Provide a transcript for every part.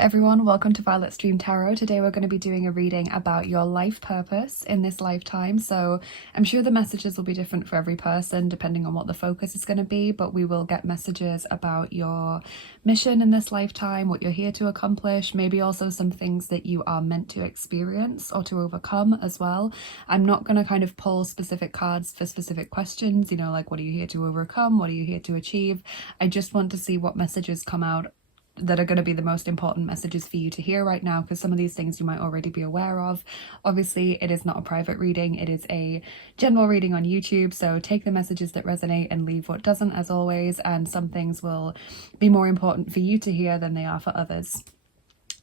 everyone, welcome to Violet's Dream Tarot. Today we're going to be doing a reading about your life purpose in this lifetime. So I'm sure the messages will be different for every person depending on what the focus is going to be, but we will get messages about your mission in this lifetime, what you're here to accomplish, maybe also some things that you are meant to experience or to overcome as well. I'm not going to kind of pull specific cards for specific questions, you know, like what are you here to overcome, what are you here to achieve. I just want to see what messages come out that are going to be the most important messages for you to hear right now, because some of these things you might already be aware of. Obviously, it is not a private reading, it is a general reading on YouTube, so take the messages that resonate and leave what doesn't, as always, and some things will be more important for you to hear than they are for others.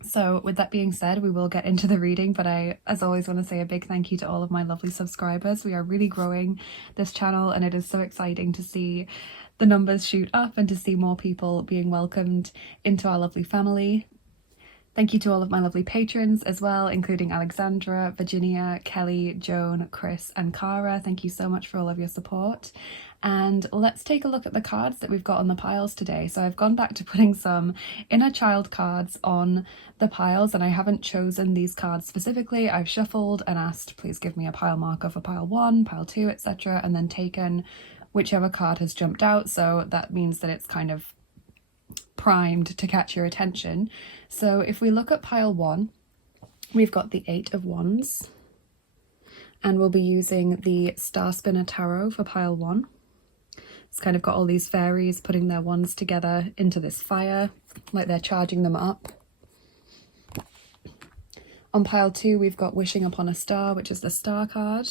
So with that being said, we will get into the reading, but I, as always, want to say a big thank you to all of my lovely subscribers. We are really growing this channel, and it is so exciting to see the numbers shoot up and to see more people being welcomed into our lovely family. Thank you to all of my lovely patrons as well, including Alexandra, Virginia, Kelly, Joan, Chris, and Cara. Thank you so much for all of your support. And let's take a look at the cards that we've got on the piles today. So I've gone back to putting some inner child cards on the piles, and I haven't chosen these cards specifically. I've shuffled and asked, please give me a pile marker for pile 1, pile 2, etc., and then taken whichever card has jumped out. So that means that it's kind of primed to catch your attention. So if we look at pile 1, we've got the 8 of Wands, and we'll be using the Star Spinner Tarot for pile 1. It's kind of got all these fairies putting their wands together into this fire, like they're charging them up. On pile 2, we've got Wishing Upon a Star, which is the Star card.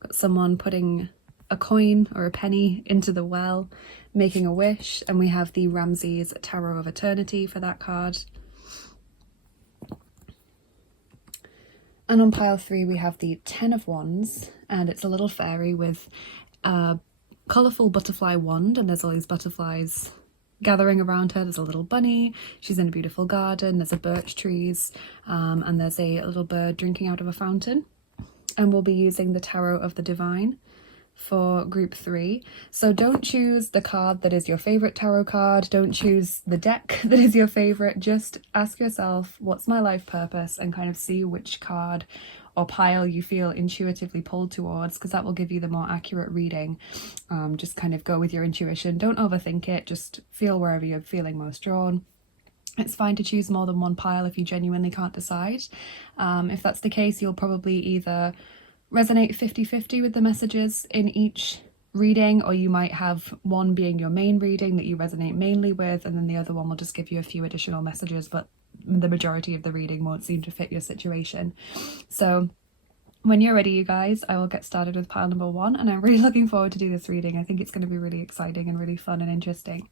Got someone putting a coin or a penny into the well, making a wish, and we have the Ramses Tarot of Eternity for that card. And on pile 3 we have the 10 of Wands, and it's a little fairy with a colourful butterfly wand, and there's all these butterflies gathering around her. There's a little bunny, she's in a beautiful garden, there's a birch trees, and there's a little bird drinking out of a fountain. And we'll be using the Tarot of the Divine for group 3. So don't choose the card that is your favorite tarot card, don't choose the deck that is your favorite, just ask yourself, what's my life purpose, and kind of see which card or pile you feel intuitively pulled towards, because that will give you the more accurate reading. Just kind of go with your intuition, don't overthink it, just feel wherever you're feeling most drawn. It's fine to choose more than one pile if you genuinely can't decide. If that's the case, you'll probably either resonate 50-50 with the messages in each reading, or you might have one being your main reading that you resonate mainly with, and then the other one will just give you a few additional messages, but the majority of the reading won't seem to fit your situation. So when you're ready, you guys, I will get started with pile number 1, and I'm really looking forward to do this reading. I think it's going to be really exciting and really fun and interesting.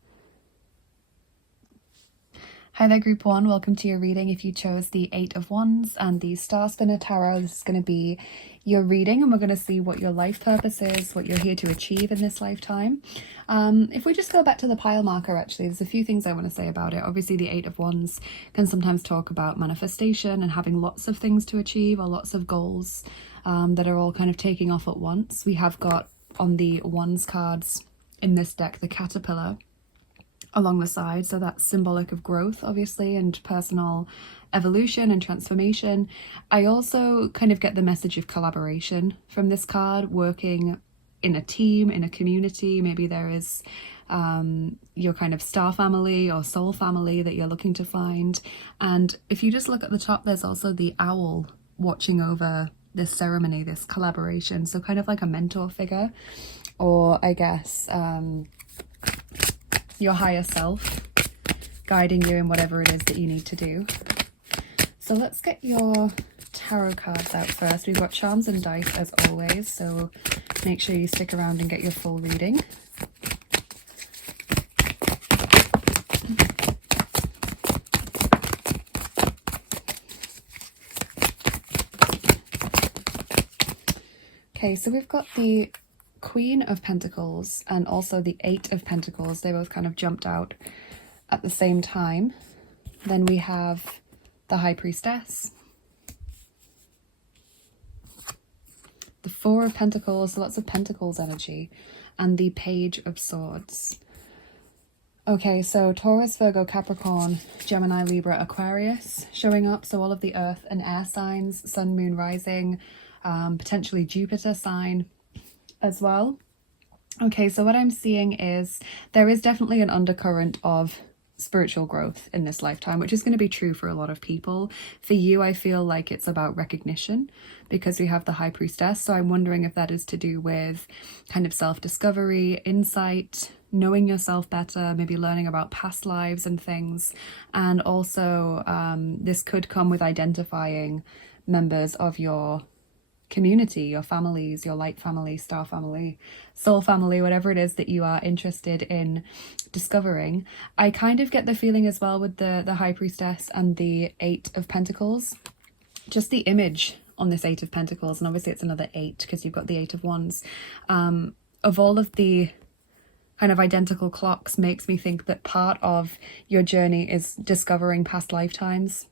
Hi there, group 1, welcome to your reading. If you chose the 8 of Wands and the Star Spinner Tarot, this is going to be your reading, and we're going to see what your life purpose is, what you're here to achieve in this lifetime. If we just go back to the pile marker, actually, there's a few things I want to say about it. Obviously, the 8 of Wands can sometimes talk about manifestation and having lots of things to achieve, or lots of goals that are all kind of taking off at once. We have got on the Wands cards in this deck the caterpillar along the side, so that's symbolic of growth, obviously, and personal evolution and transformation. I also kind of get the message of collaboration from this card, working in a team, in a community. Maybe there is your kind of star family or soul family that you're looking to find. And if you just look at the top, there's also the owl watching over this ceremony, this collaboration, so kind of like a mentor figure, or I guess your higher self guiding you in whatever it is that you need to do. So let's get your tarot cards out first. We've got charms and dice as always, so make sure you stick around and get your full reading. Okay, so we've got the Queen of Pentacles and also the 8 of Pentacles. They both kind of jumped out at the same time. Then we have the High Priestess, the 4 of Pentacles, lots of Pentacles energy, and the Page of Swords. Okay, so Taurus, Virgo, Capricorn, Gemini, Libra, Aquarius showing up. So all of the earth and air signs, sun, moon, rising, potentially Jupiter sign as well. Okay, so what I'm seeing is there is definitely an undercurrent of spiritual growth in this lifetime, which is going to be true for a lot of people. For you, I feel like it's about recognition because we have the High Priestess. So I'm wondering if that is to do with kind of self-discovery, insight, knowing yourself better, maybe learning about past lives and things. And also this could come with identifying members of your community, your families, your light family, star family, soul family, whatever it is that you are interested in discovering. I kind of get the feeling as well with the High Priestess and the Eight of Pentacles, just the image on this Eight of Pentacles, and obviously it's another 8 because you've got the 8 of Wands, of all of the kind of identical clocks makes me think that part of your journey is discovering past lifetimes,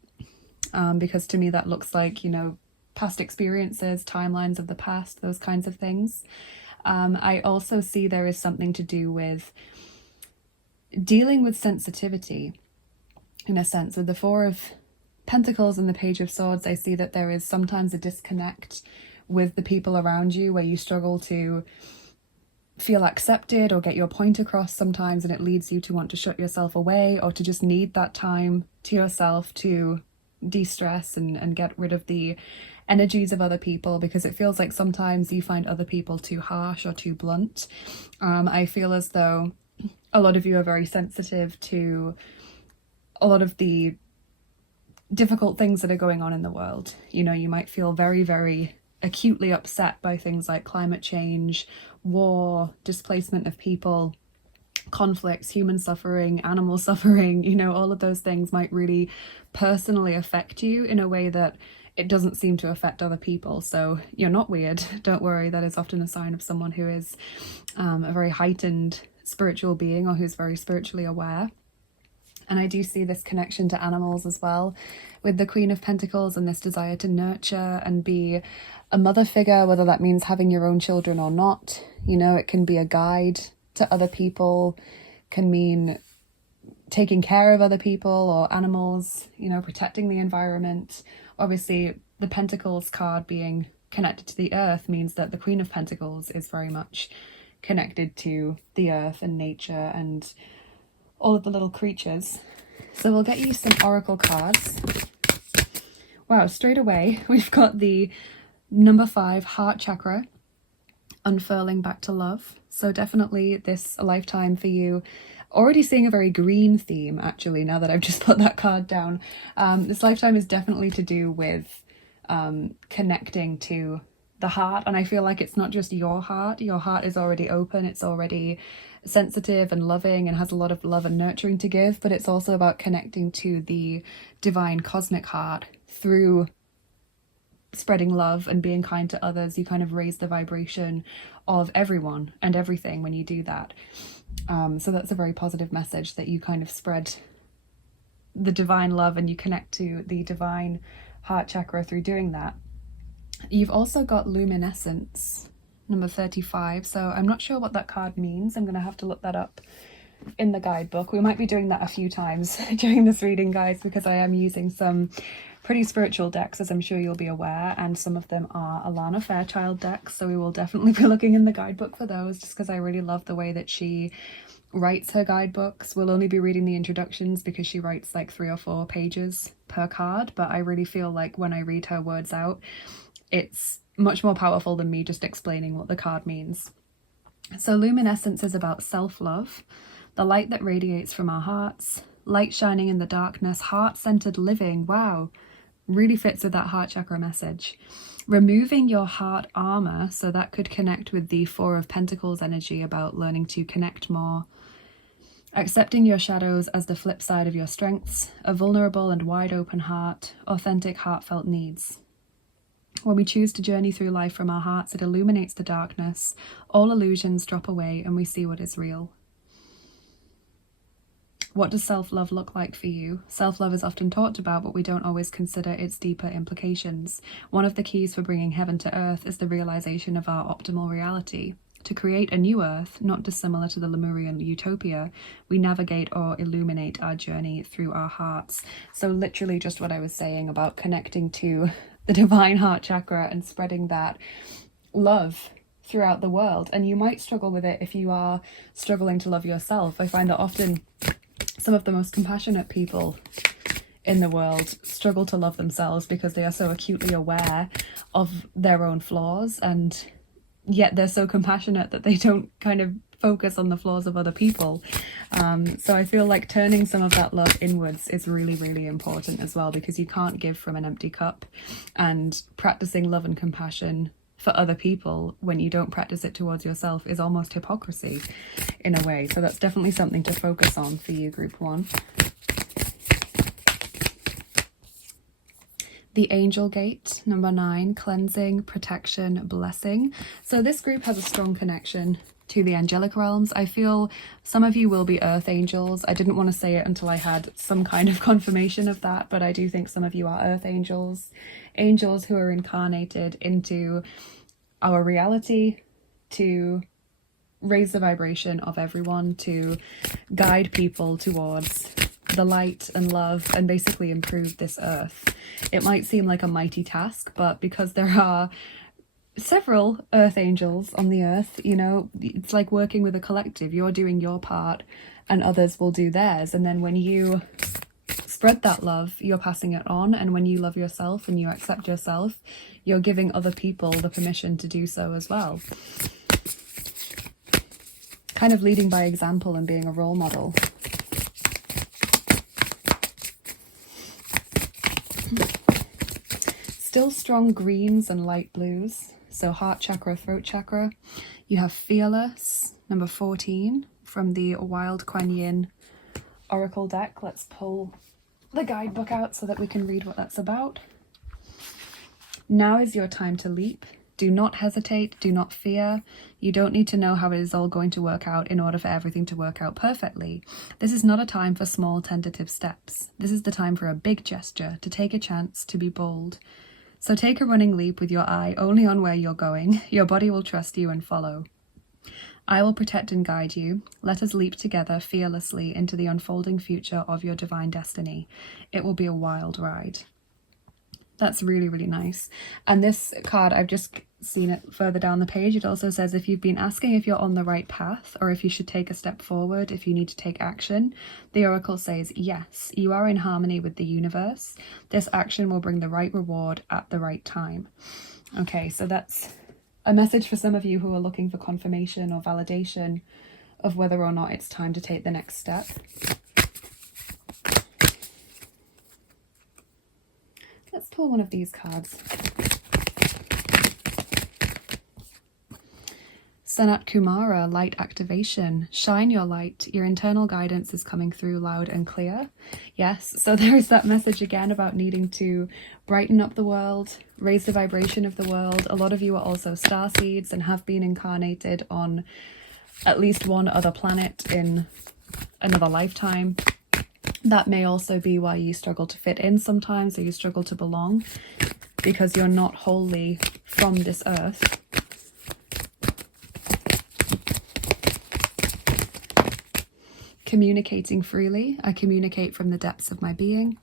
because to me that looks like, you know, past experiences, timelines of the past, those kinds of things. I also see there is something to do with dealing with sensitivity, in a sense. With the Four of Pentacles and the Page of Swords, I see that there is sometimes a disconnect with the people around you where you struggle to feel accepted or get your point across sometimes, and it leads you to want to shut yourself away or to just need that time to yourself to de-stress and get rid of the energies of other people, because it feels like sometimes you find other people too harsh or too blunt. I feel as though a lot of you are very sensitive to a lot of the difficult things that are going on in the world. You know, you might feel very, very acutely upset by things like climate change, war, displacement of people, conflicts, human suffering, animal suffering. You know, all of those things might really personally affect you in a way that it doesn't seem to affect other people. So you're not weird. Don't worry. That is often a sign of someone who is a very heightened spiritual being or who's very spiritually aware. And I do see this connection to animals as well with the Queen of Pentacles and this desire to nurture and be a mother figure, whether that means having your own children or not. You know, it can be a guide to other people, can mean taking care of other people or animals, you know, protecting the environment. Obviously, the Pentacles card being connected to the earth means that the Queen of Pentacles is very much connected to the earth and nature and all of the little creatures. So we'll get you some oracle cards. Wow, straight away we've got the number 5 heart chakra, unfurling back to love. So definitely this lifetime for you. Already seeing a very green theme, actually, now that I've just put that card down. This lifetime is definitely to do with connecting to the heart. And I feel like it's not just your heart. Your heart is already open. It's already sensitive and loving and has a lot of love and nurturing to give. But it's also about connecting to the divine cosmic heart through spreading love and being kind to others. You kind of raise the vibration of everyone and everything when you do that. So that's a very positive message, that you kind of spread the divine love and you connect to the divine heart chakra through doing that. You've also got luminescence, number 35. So I'm not sure what that card means. I'm going to have to look that up in the guidebook. We might be doing that a few times during this reading, guys, because I am using some pretty spiritual decks, as I'm sure you'll be aware, and some of them are Alana Fairchild decks, so we will definitely be looking in the guidebook for those, just because I really love the way that she writes her guidebooks. We'll only be reading the introductions because she writes like 3 or 4 pages per card, but I really feel like when I read her words out, it's much more powerful than me just explaining what the card means. So luminescence is about self-love, the light that radiates from our hearts, light shining in the darkness, heart-centered living. Wow, really fits with that heart chakra message. Removing your heart armor, so that could connect with the 4 of Pentacles energy about learning to connect more. Accepting your shadows as the flip side of your strengths, a vulnerable and wide open heart, authentic heartfelt needs. When we choose to journey through life from our hearts, it illuminates the darkness. All illusions drop away and we see what is real. What does self-love look like for you? Self-love is often talked about, but we don't always consider its deeper implications. One of the keys for bringing heaven to earth is the realization of our optimal reality. To create a new earth, not dissimilar to the Lemurian utopia, we navigate or illuminate our journey through our hearts. So literally just what I was saying about connecting to the divine heart chakra and spreading that love throughout the world. And you might struggle with it if you are struggling to love yourself. I find that often some of the most compassionate people in the world struggle to love themselves because they are so acutely aware of their own flaws, and yet they're so compassionate that they don't kind of focus on the flaws of other people. So I feel like turning some of that love inwards is really, really important as well, because you can't give from an empty cup, and practicing love and compassion for other people when you don't practice it towards yourself is almost hypocrisy in a way. So that's definitely something to focus on for you, group 1. The Angel Gate, number 9, cleansing, protection, blessing. So this group has a strong connection to the angelic realms. I feel some of you will be earth angels. I didn't want to say it until I had some kind of confirmation of that, but I do think some of you are earth angels. Angels who are incarnated into our reality to raise the vibration of everyone, to guide people towards the light and love, and basically improve this earth. It might seem like a mighty task, but because there are several earth angels on the earth, you know, it's like working with a collective. You're doing your part and others will do theirs, and then when you spread that love, you're passing it on, and when you love yourself and you accept yourself, you're giving other people the permission to do so as well. Kind of leading by example and being a role model. Still strong greens and light blues. So heart chakra, throat chakra. You have Fearless, number 14, from the Wild Kuan Yin Oracle deck. Let's pull the guidebook out so that we can read what that's about. Now is your time to leap. Do not hesitate, do not fear. You don't need to know how it is all going to work out in order for everything to work out perfectly. This is not a time for small tentative steps. This is the time for a big gesture, to take a chance, to be bold. So take a running leap with your eye only on where you're going. Your body will trust you and follow. I will protect and guide you. Let us leap together fearlessly into the unfolding future of your divine destiny. It will be a wild ride. That's really, really nice. And this card, I've just seen it further down the page. It also says if you've been asking if you're on the right path or if you should take a step forward, if you need to take action, the Oracle says, yes, you are in harmony with the universe. This action will bring the right reward at the right time. Okay, so that's a message for some of you who are looking for confirmation or validation of whether or not it's time to take the next step. Let's pull one of these cards. Sanat Kumara, light activation. Shine your light. Your internal guidance is coming through loud and clear. Yes, so there is that message again about needing to brighten up the world, raise the vibration of the world. A lot of you are also starseeds and have been incarnated on at least one other planet in another lifetime. That may also be why you struggle to fit in sometimes, or you struggle to belong, because you're not wholly from this earth. Communicating freely. I communicate from the depths of my being.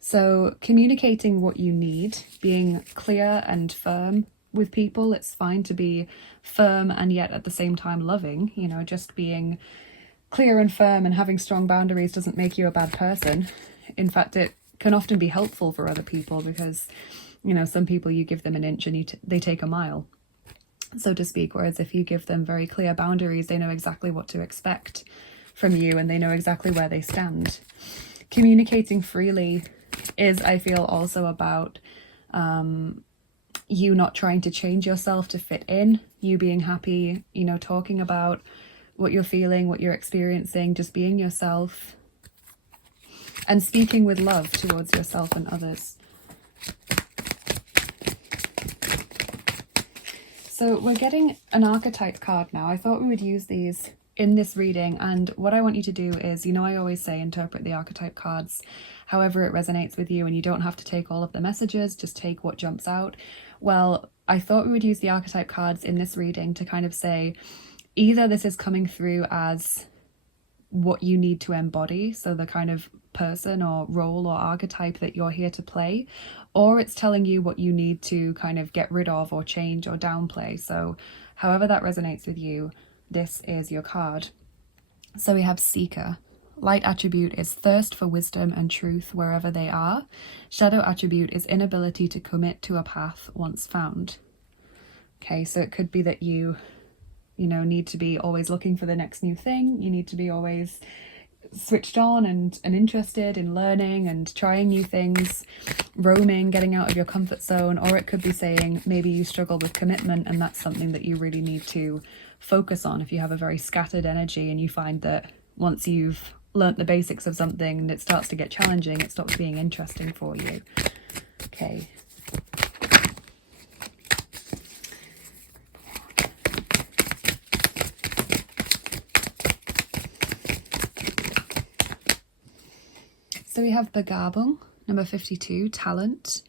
So communicating what you need, being clear and firm with people. It's fine to be firm and yet at the same time loving, you know, just being clear and firm and having strong boundaries doesn't make you a bad person. In fact, it can often be helpful for other people because, you know, some people you give them an inch and they take a mile, so to speak. Whereas if you give them very clear boundaries, they know exactly what to expect from you and they know exactly where they stand. Communicating freely is, I feel, also about you not trying to change yourself to fit in, you being happy, you know, talking about what you're feeling, what you're experiencing, just being yourself and speaking with love towards yourself and others. So we're getting an archetype card now. I thought we would use these in this reading, and what I want you to do is, you know, I always say interpret the archetype cards however it resonates with you, and you don't have to take all of the messages, just take what jumps out. Well, I thought we would use the archetype cards in this reading to kind of say, either this is coming through as what you need to embody, so the kind of person or role or archetype that you're here to play, or it's telling you what you need to kind of get rid of or change or downplay. So however that resonates with you, this is your card. So we have Seeker. Light attribute is thirst for wisdom and truth wherever they are. Shadow attribute is inability to commit to a path once found. Okay, so it could be that you need to be always looking for the next new thing. You need to be always switched on and interested in learning and trying new things, roaming, getting out of your comfort zone. Or it could be saying maybe you struggle with commitment, and that's something that you really need to focus on if you have a very scattered energy and you find that once you've learnt the basics of something and it starts to get challenging, it stops being interesting for you. Okay. So we have Begabung, number 52, talent.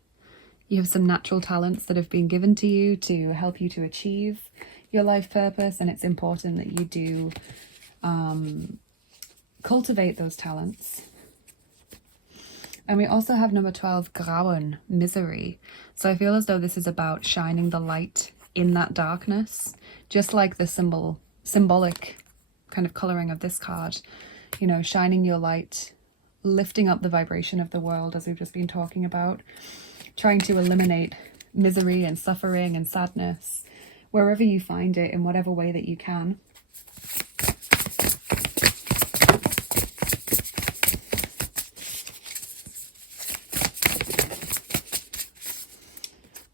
You have some natural talents that have been given to you to help you to achieve your life purpose, and it's important that you do cultivate those talents. And we also have number 12, Grauen, misery. So I feel as though this is about shining the light in that darkness, just like the symbolic kind of coloring of this card, shining your light, lifting up the vibration of the world, as we've just been talking about, trying to eliminate misery and suffering and sadness wherever you find it, in whatever way that you can.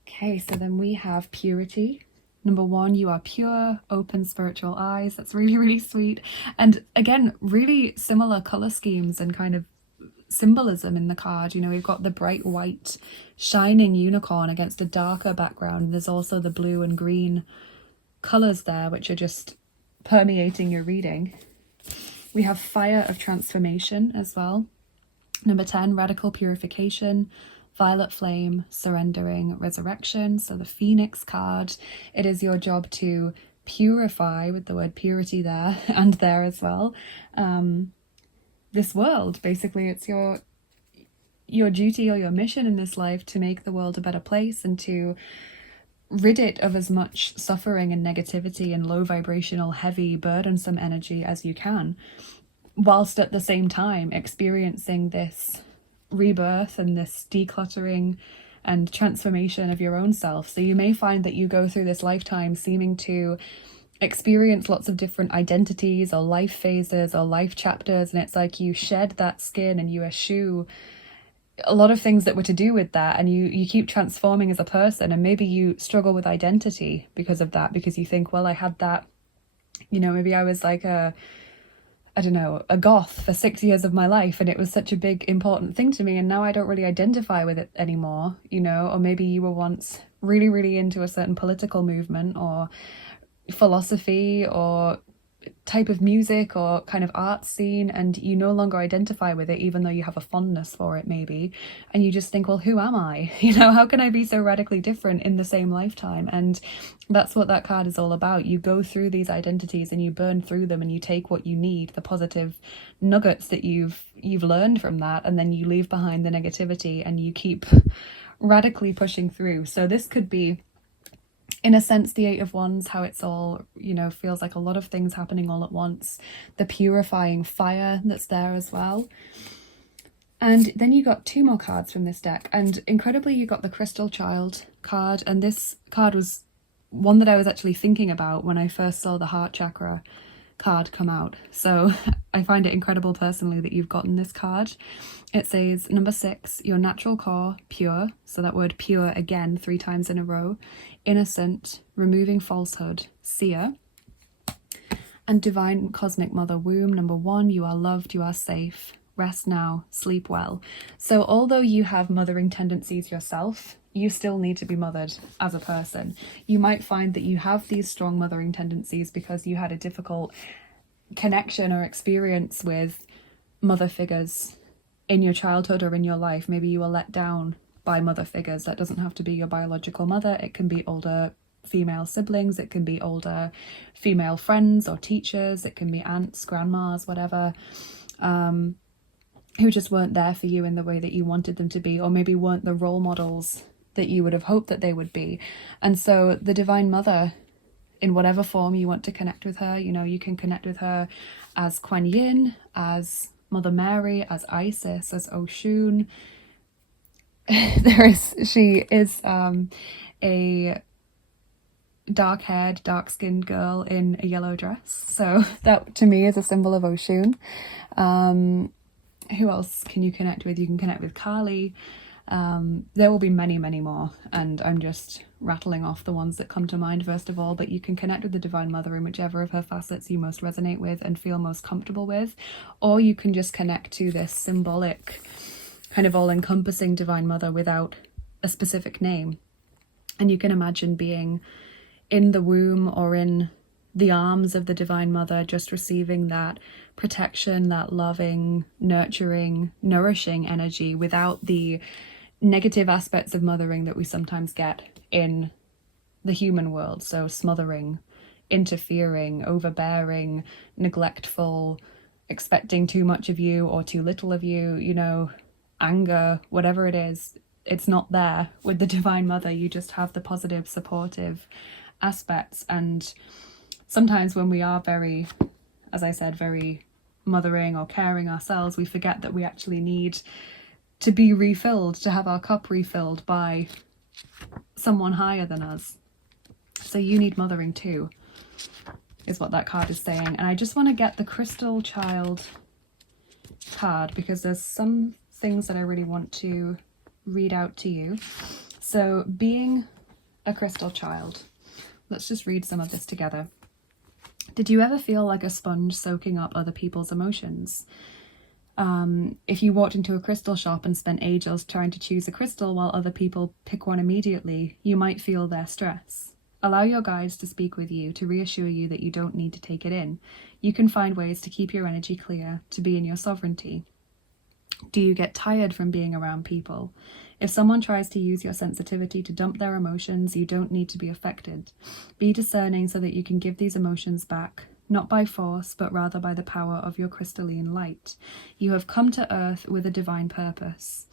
Okay, so then we have purity. Number 1, you are pure, open spiritual eyes. That's really, really sweet. And again, really similar color schemes and kind of symbolism in the card. We've got the bright white shining unicorn against a darker background. There's also the blue and green colors there, which are just permeating your reading. We have fire of transformation as well. Number 10, radical purification. Violet flame, surrendering, resurrection. So the Phoenix card, it is your job to purify, with the word purity there and there as well, this world. Basically, it's your duty or your mission in this life to make the world a better place and to rid it of as much suffering and negativity and low vibrational, heavy, burdensome energy as you can, whilst at the same time experiencing this rebirth and this decluttering and transformation of your own self. So you may find that you go through this lifetime seeming to experience lots of different identities or life phases or life chapters, and it's like you shed that skin and you eschew a lot of things that were to do with that, and you keep transforming as a person, and maybe you struggle with identity because of that, because you think, well, I had that, maybe I was like a goth for 6 years of my life, and it was such a big important thing to me, and now I don't really identify with it anymore, or maybe you were once really, really into a certain political movement or philosophy or type of music or kind of art scene, and you no longer identify with it, even though you have a fondness for it maybe, and you just think, well, who am I? How can I be so radically different in the same lifetime? And that's what that card is all about. You go through these identities and you burn through them, and you take what you need, the positive nuggets that you've learned from that, and then you leave behind the negativity and you keep radically pushing through. So this could be, in a sense, the 8 of Wands, how it's all, feels like a lot of things happening all at once. The purifying fire that's there as well. And then you got 2 more cards from this deck. And incredibly, you got the Crystal Child card. And this card was one that I was actually thinking about when I first saw the Heart Chakra card come out. So I find it incredible personally that you've gotten this card. It says, number 6, your natural core, pure. So that word pure again 3 times in a row. Innocent, removing falsehood, seer. And divine cosmic mother womb, number 1, you are loved, you are safe. Rest now, sleep well. So although you have mothering tendencies yourself, you still need to be mothered as a person. You might find that you have these strong mothering tendencies because you had a difficult connection or experience with mother figures in your childhood or in your life. Maybe you were let down by mother figures. That doesn't have to be your biological mother. It can be older female siblings. It can be older female friends or teachers. It can be aunts, grandmas, whatever, who just weren't there for you in the way that you wanted them to be, or maybe weren't the role models that you would have hoped that they would be. And so the Divine Mother, in whatever form you want to connect with her, you know, you can connect with her as Kuan Yin, as Mother Mary, as Isis, as Oshun. She is a dark-haired, dark-skinned girl in a yellow dress. So that to me is a symbol of Oshun. Who else can you connect with? You can connect with Kali. There will be many, many more, and I'm just rattling off the ones that come to mind first of all, but you can connect with the Divine Mother in whichever of her facets you most resonate with and feel most comfortable with, or you can just connect to this symbolic, kind of all-encompassing Divine Mother without a specific name. And you can imagine being in the womb or in the arms of the Divine Mother, just receiving that protection, that loving, nurturing, nourishing energy without the negative aspects of mothering that we sometimes get in the human world. So smothering, interfering, overbearing, neglectful, expecting too much of you or too little of you, you know, anger, whatever it is, it's not there with the Divine Mother. You just have the positive, supportive aspects. And sometimes when we are very, as I said, very mothering or caring ourselves, we forget that we actually need to be refilled, to have our cup refilled by someone higher than us. So you need mothering too, is what that card is saying. And I just want to get the Crystal Child card because there's some things that I really want to read out to you. So being a crystal child, let's just read some of this together. Did you ever feel like a sponge soaking up other people's emotions? If you walked into a crystal shop and spent ages trying to choose a crystal while other people pick one immediately, you might feel their stress. Allow your guides to speak with you, to reassure you that you don't need to take it in. You can find ways to keep your energy clear, to be in your sovereignty. Do you get tired from being around people? If someone tries to use your sensitivity to dump their emotions, you don't need to be affected. Be discerning so that you can give these emotions back, not by force, but rather by the power of your crystalline light. You have come to Earth with a divine purpose.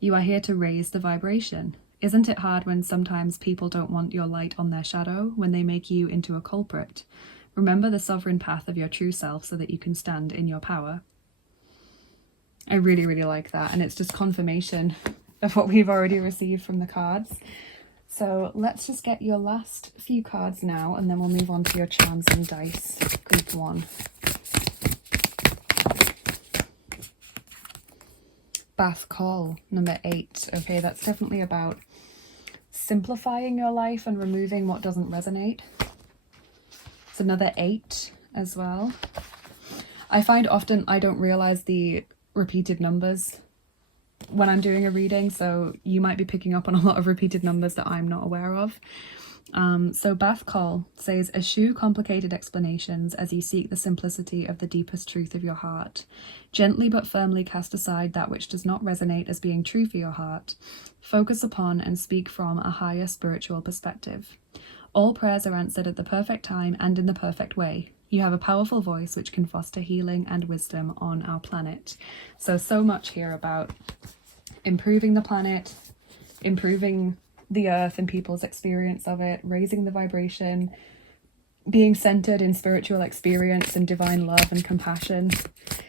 You are here to raise the vibration. Isn't it hard when sometimes people don't want your light on their shadow, when they make you into a culprit? Remember the sovereign path of your true self so that you can stand in your power. I really, really like that. And it's just confirmation of what we've already received from the cards. So let's just get your last few cards now, and then we'll move on to your charms and dice, group 1. Bath Call, number 8. Okay, that's definitely about simplifying your life and removing what doesn't resonate. It's another 8 as well. I find often I don't realize the repeated numbers when I'm doing a reading, so you might be picking up on a lot of repeated numbers that I'm not aware of. So Bath Call says, eschew complicated explanations as you seek the simplicity of the deepest truth of your heart. Gently but firmly cast aside that which does not resonate as being true for your heart. Focus upon and speak from a higher spiritual perspective. All prayers are answered at the perfect time and in the perfect way. You have a powerful voice which can foster healing and wisdom on our planet. So much here about improving the planet, improving the earth and people's experience of it, raising the vibration, being centered in spiritual experience and divine love and compassion.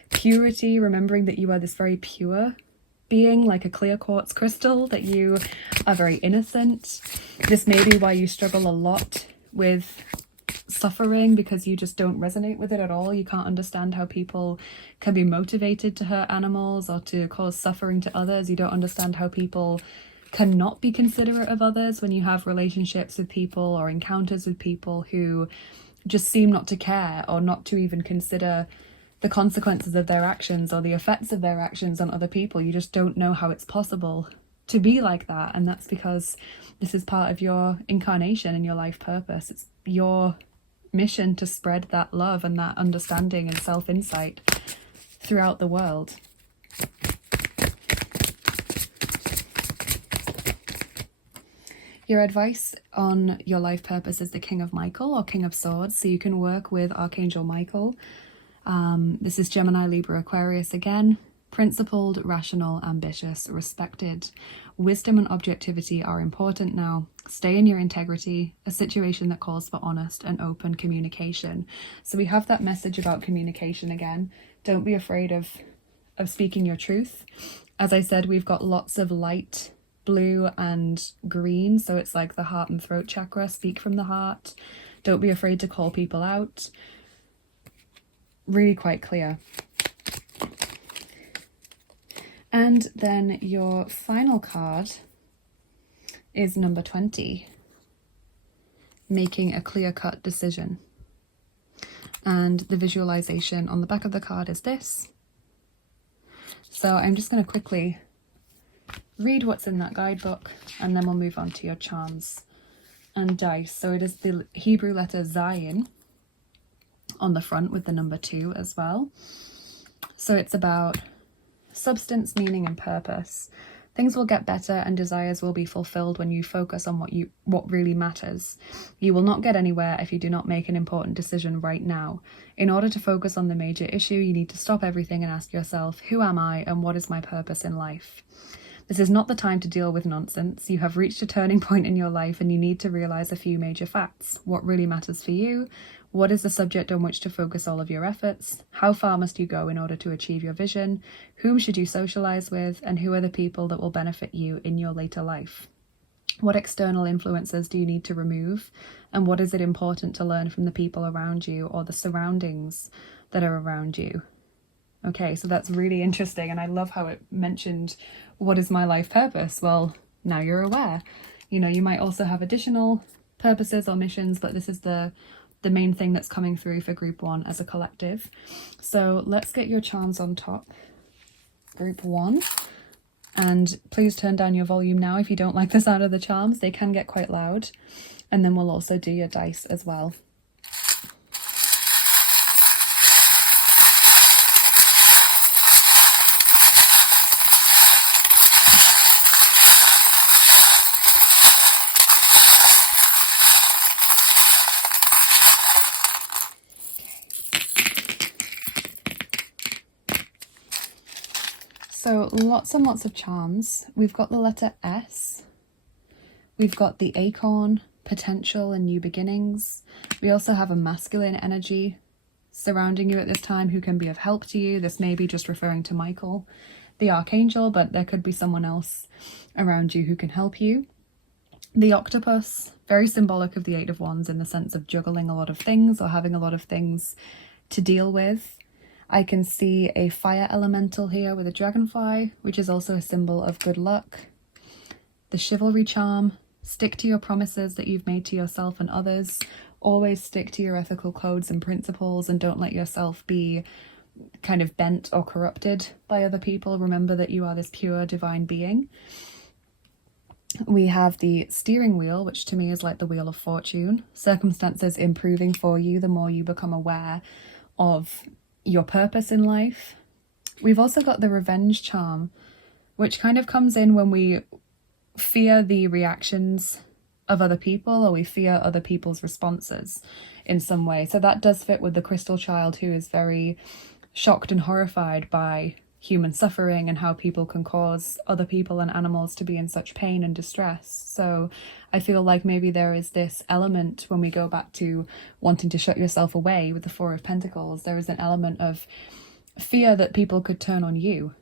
Purity, remembering that you are this very pure being, like a clear quartz crystal, that you are very innocent. This may be why you struggle a lot with suffering, because you just don't resonate with it at all. You can't understand how people can be motivated to hurt animals or to cause suffering to others. You don't understand how people cannot be considerate of others when you have relationships with people or encounters with people who just seem not to care or not to even consider the consequences of their actions or the effects of their actions on other people. You just don't know how it's possible to be like that. And that's because this is part of your incarnation and your life purpose. It's your mission to spread that love and that understanding and self-insight throughout the world. Your advice on your life purpose is the King of Michael or King of Swords, so you can work with Archangel Michael. This is Gemini, Libra, Aquarius again. Principled, rational, ambitious, respected. Wisdom and objectivity are important now. Stay in your integrity, a situation that calls for honest and open communication. So we have that message about communication again. Don't be afraid of speaking your truth. As I said, we've got lots of light blue and green, so it's like the heart and throat chakra. Speak from the heart. Don't be afraid to call people out. Really quite clear. And then your final card is number 20, making a clear-cut decision. And the visualization on the back of the card is this. So I'm just going to quickly read what's in that guidebook, and then we'll move on to your charms and dice. So it is the Hebrew letter Zayin on the front with the number 2 as well. So it's about substance, meaning, and purpose. Things will get better and desires will be fulfilled when you focus on what really matters. You will not get anywhere if you do not make an important decision right now. In order to focus on the major issue, you need to stop everything and ask yourself, who am I and what is my purpose in life? This is not the time to deal with nonsense. You have reached a turning point in your life and you need to realize a few major facts. What really matters for you? What is the subject on which to focus all of your efforts? How far must you go in order to achieve your vision? Whom should you socialize with? And who are the people that will benefit you in your later life? What external influences do you need to remove? And what is it important to learn from the people around you or the surroundings that are around you? Okay, so that's really interesting. And I love how it mentioned, what is my life purpose? Well, now you're aware. You know, you might also have additional purposes or missions, but this is the main thing that's coming through for group 1 as a collective. So let's get your charms on top. Group 1. And please turn down your volume now if you don't like the sound of the charms. They can get quite loud. And then we'll also do your dice as well. So lots and lots of charms. We've got the letter S. We've got the acorn, potential and new beginnings. We also have a masculine energy surrounding you at this time who can be of help to you. This may be just referring to Michael, the Archangel, but there could be someone else around you who can help you. The octopus, very symbolic of the 8 of Wands in the sense of juggling a lot of things or having a lot of things to deal with. I can see a fire elemental here with a dragonfly, which is also a symbol of good luck. The chivalry charm, stick to your promises that you've made to yourself and others. Always stick to your ethical codes and principles and don't let yourself be kind of bent or corrupted by other people. Remember that you are this pure divine being. We have the steering wheel, which to me is like the wheel of fortune. Circumstances improving for you the more you become aware of your purpose in life. We've also got the revenge charm, which kind of comes in when we fear the reactions of other people or we fear other people's responses in some way. So that does fit with the crystal child who is very shocked and horrified by human suffering and how people can cause other people and animals to be in such pain and distress. So I feel like maybe there is this element when we go back to wanting to shut yourself away with the 4 of Pentacles, there is an element of fear that people could turn on you.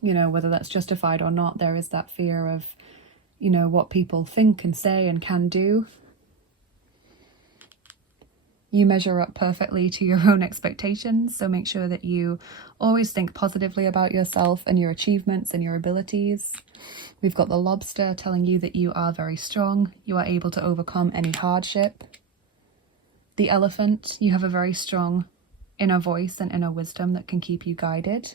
You know, whether that's justified or not, there is that fear of, you know, what people think and say and can do. You measure up perfectly to your own expectations, so make sure that you always think positively about yourself and your achievements and your abilities. We've got the lobster telling you that you are very strong. You are able to overcome any hardship. The elephant, you have a very strong inner voice and inner wisdom that can keep you guided.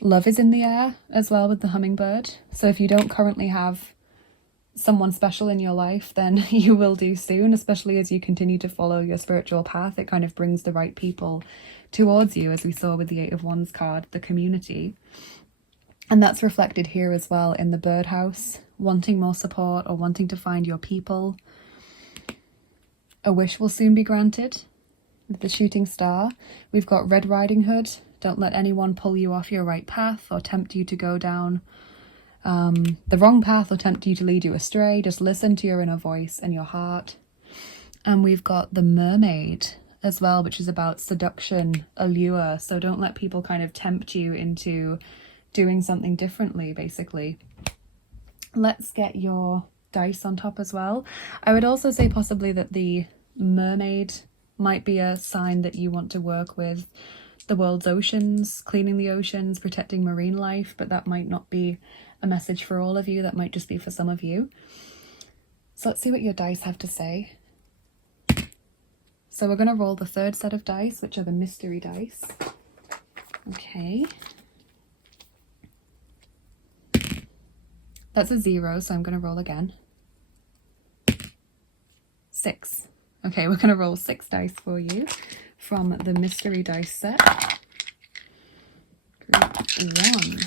Love is in the air as well with the hummingbird. So if you don't currently have someone special in your life, then you will do soon, especially as you continue to follow your spiritual path. It kind of brings the right people towards you, as we saw with the 8 of Wands card, the community. And that's reflected here as well in the birdhouse wanting more support or wanting to find your people. A wish will soon be granted with the shooting star. We've got Red Riding Hood. Don't let anyone pull you off your right path or tempt you to go down the wrong path or tempt you to lead you astray. Just listen to your inner voice and your heart. And we've got the Mermaid as well, which is about seduction, allure. So don't let people kind of tempt you into doing something differently, basically. Let's get your dice on top as well. I would also say possibly that the Mermaid might be a sign that you want to work with the world's oceans, cleaning the oceans, protecting marine life, but that might not be a message for all of you. That might just be for some of you. So let's see what your dice have to say. So we're going to roll the third set of dice, which are the mystery dice. Okay. That's a 0, so I'm going to roll again. 6. Okay, we're going to roll 6 dice for you from the mystery dice set. Group 1.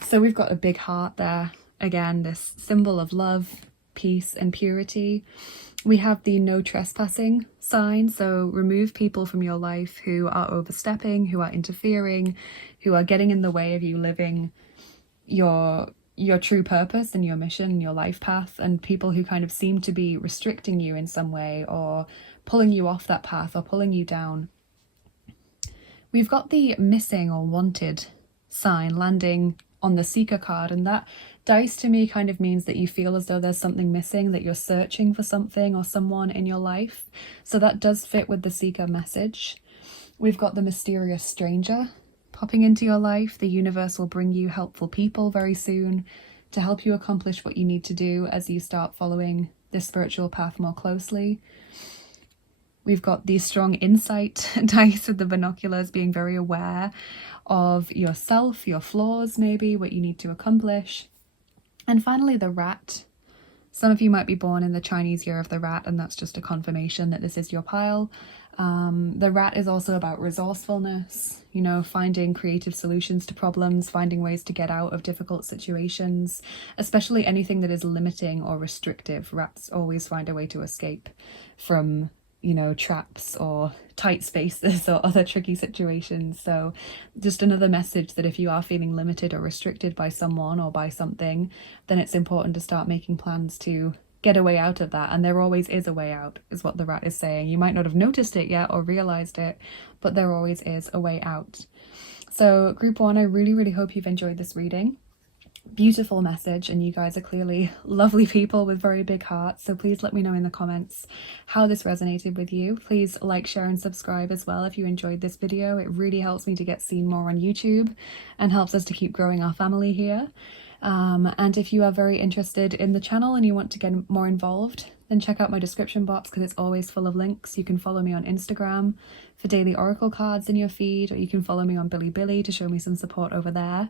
So we've got a big heart there. Again, this symbol of love, peace, and purity. We have the no trespassing sign. So remove people from your life who are overstepping, who are interfering, who are getting in the way of you living your true purpose and your mission and your life path, and people who kind of seem to be restricting you in some way or pulling you off that path or pulling you down. We've got the missing or wanted sign landing on the Seeker card, and that dice to me kind of means that you feel as though there's something missing, that you're searching for something or someone in your life. So that does fit with the Seeker message. We've got the mysterious stranger popping into your life. The universe will bring you helpful people very soon to help you accomplish what you need to do as you start following this spiritual path more closely. We've got the strong insight dice with the binoculars, being very aware of yourself, your flaws maybe, what you need to accomplish. And finally, the rat. Some of you might be born in the Chinese year of the rat, and that's just a confirmation that this is your pile. The rat is also about resourcefulness, you know, finding creative solutions to problems, finding ways to get out of difficult situations, especially anything that is limiting or restrictive. Rats always find a way to escape from, you know, traps or tight spaces or other tricky situations. So just another message that if you are feeling limited or restricted by someone or by something, then it's important to start making plans to get a way out of that. And there always is a way out, is what the rat is saying. You might not have noticed it yet or realized it, but there always is a way out. So group 1, I really, really hope you've enjoyed this reading. Beautiful message, and you guys are clearly lovely people with very big hearts, so please let me know in the comments how this resonated with you. Please like, share, and subscribe as well if you enjoyed this video. It really helps me to get seen more on YouTube and helps us to keep growing our family here. And if you are very interested in the channel and you want to get more involved, then check out my description box because it's always full of links. You can follow me on Instagram for daily oracle cards in your feed, or you can follow me on Bilibili to show me some support over there.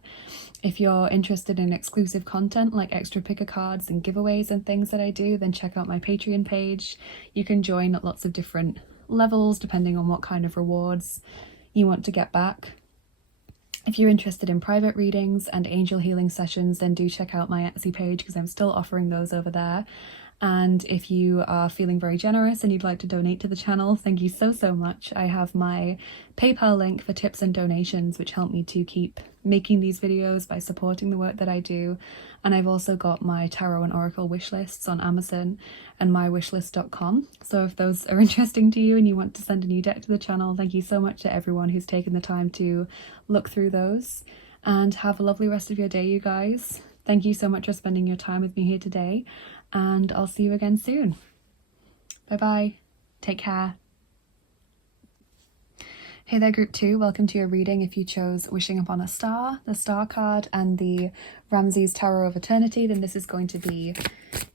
If you're interested in exclusive content like extra picker cards and giveaways and things that I do, then check out my Patreon page. You can join at lots of different levels depending on what kind of rewards you want to get back. If you're interested in private readings and angel healing sessions, then do check out my Etsy page because I'm still offering those over there. And if you are feeling very generous and you'd like to donate to the channel, thank you so, so much. I have my PayPal link for tips and donations, which help me to keep making these videos by supporting the work that I do. And I've also got my tarot and oracle wish lists on Amazon and mywishlist.com. So if those are interesting to you and you want to send a new deck to the channel, thank you so much to everyone who's taken the time to look through those. And have a lovely rest of your day, you guys. Thank you so much for spending your time with me here today, and I'll see you again soon. Bye-bye. Take care. Hey there, group 2. Welcome to your reading. If you chose Wishing Upon a Star, the Star card, and the Ramses Tarot of Eternity, then this is going to be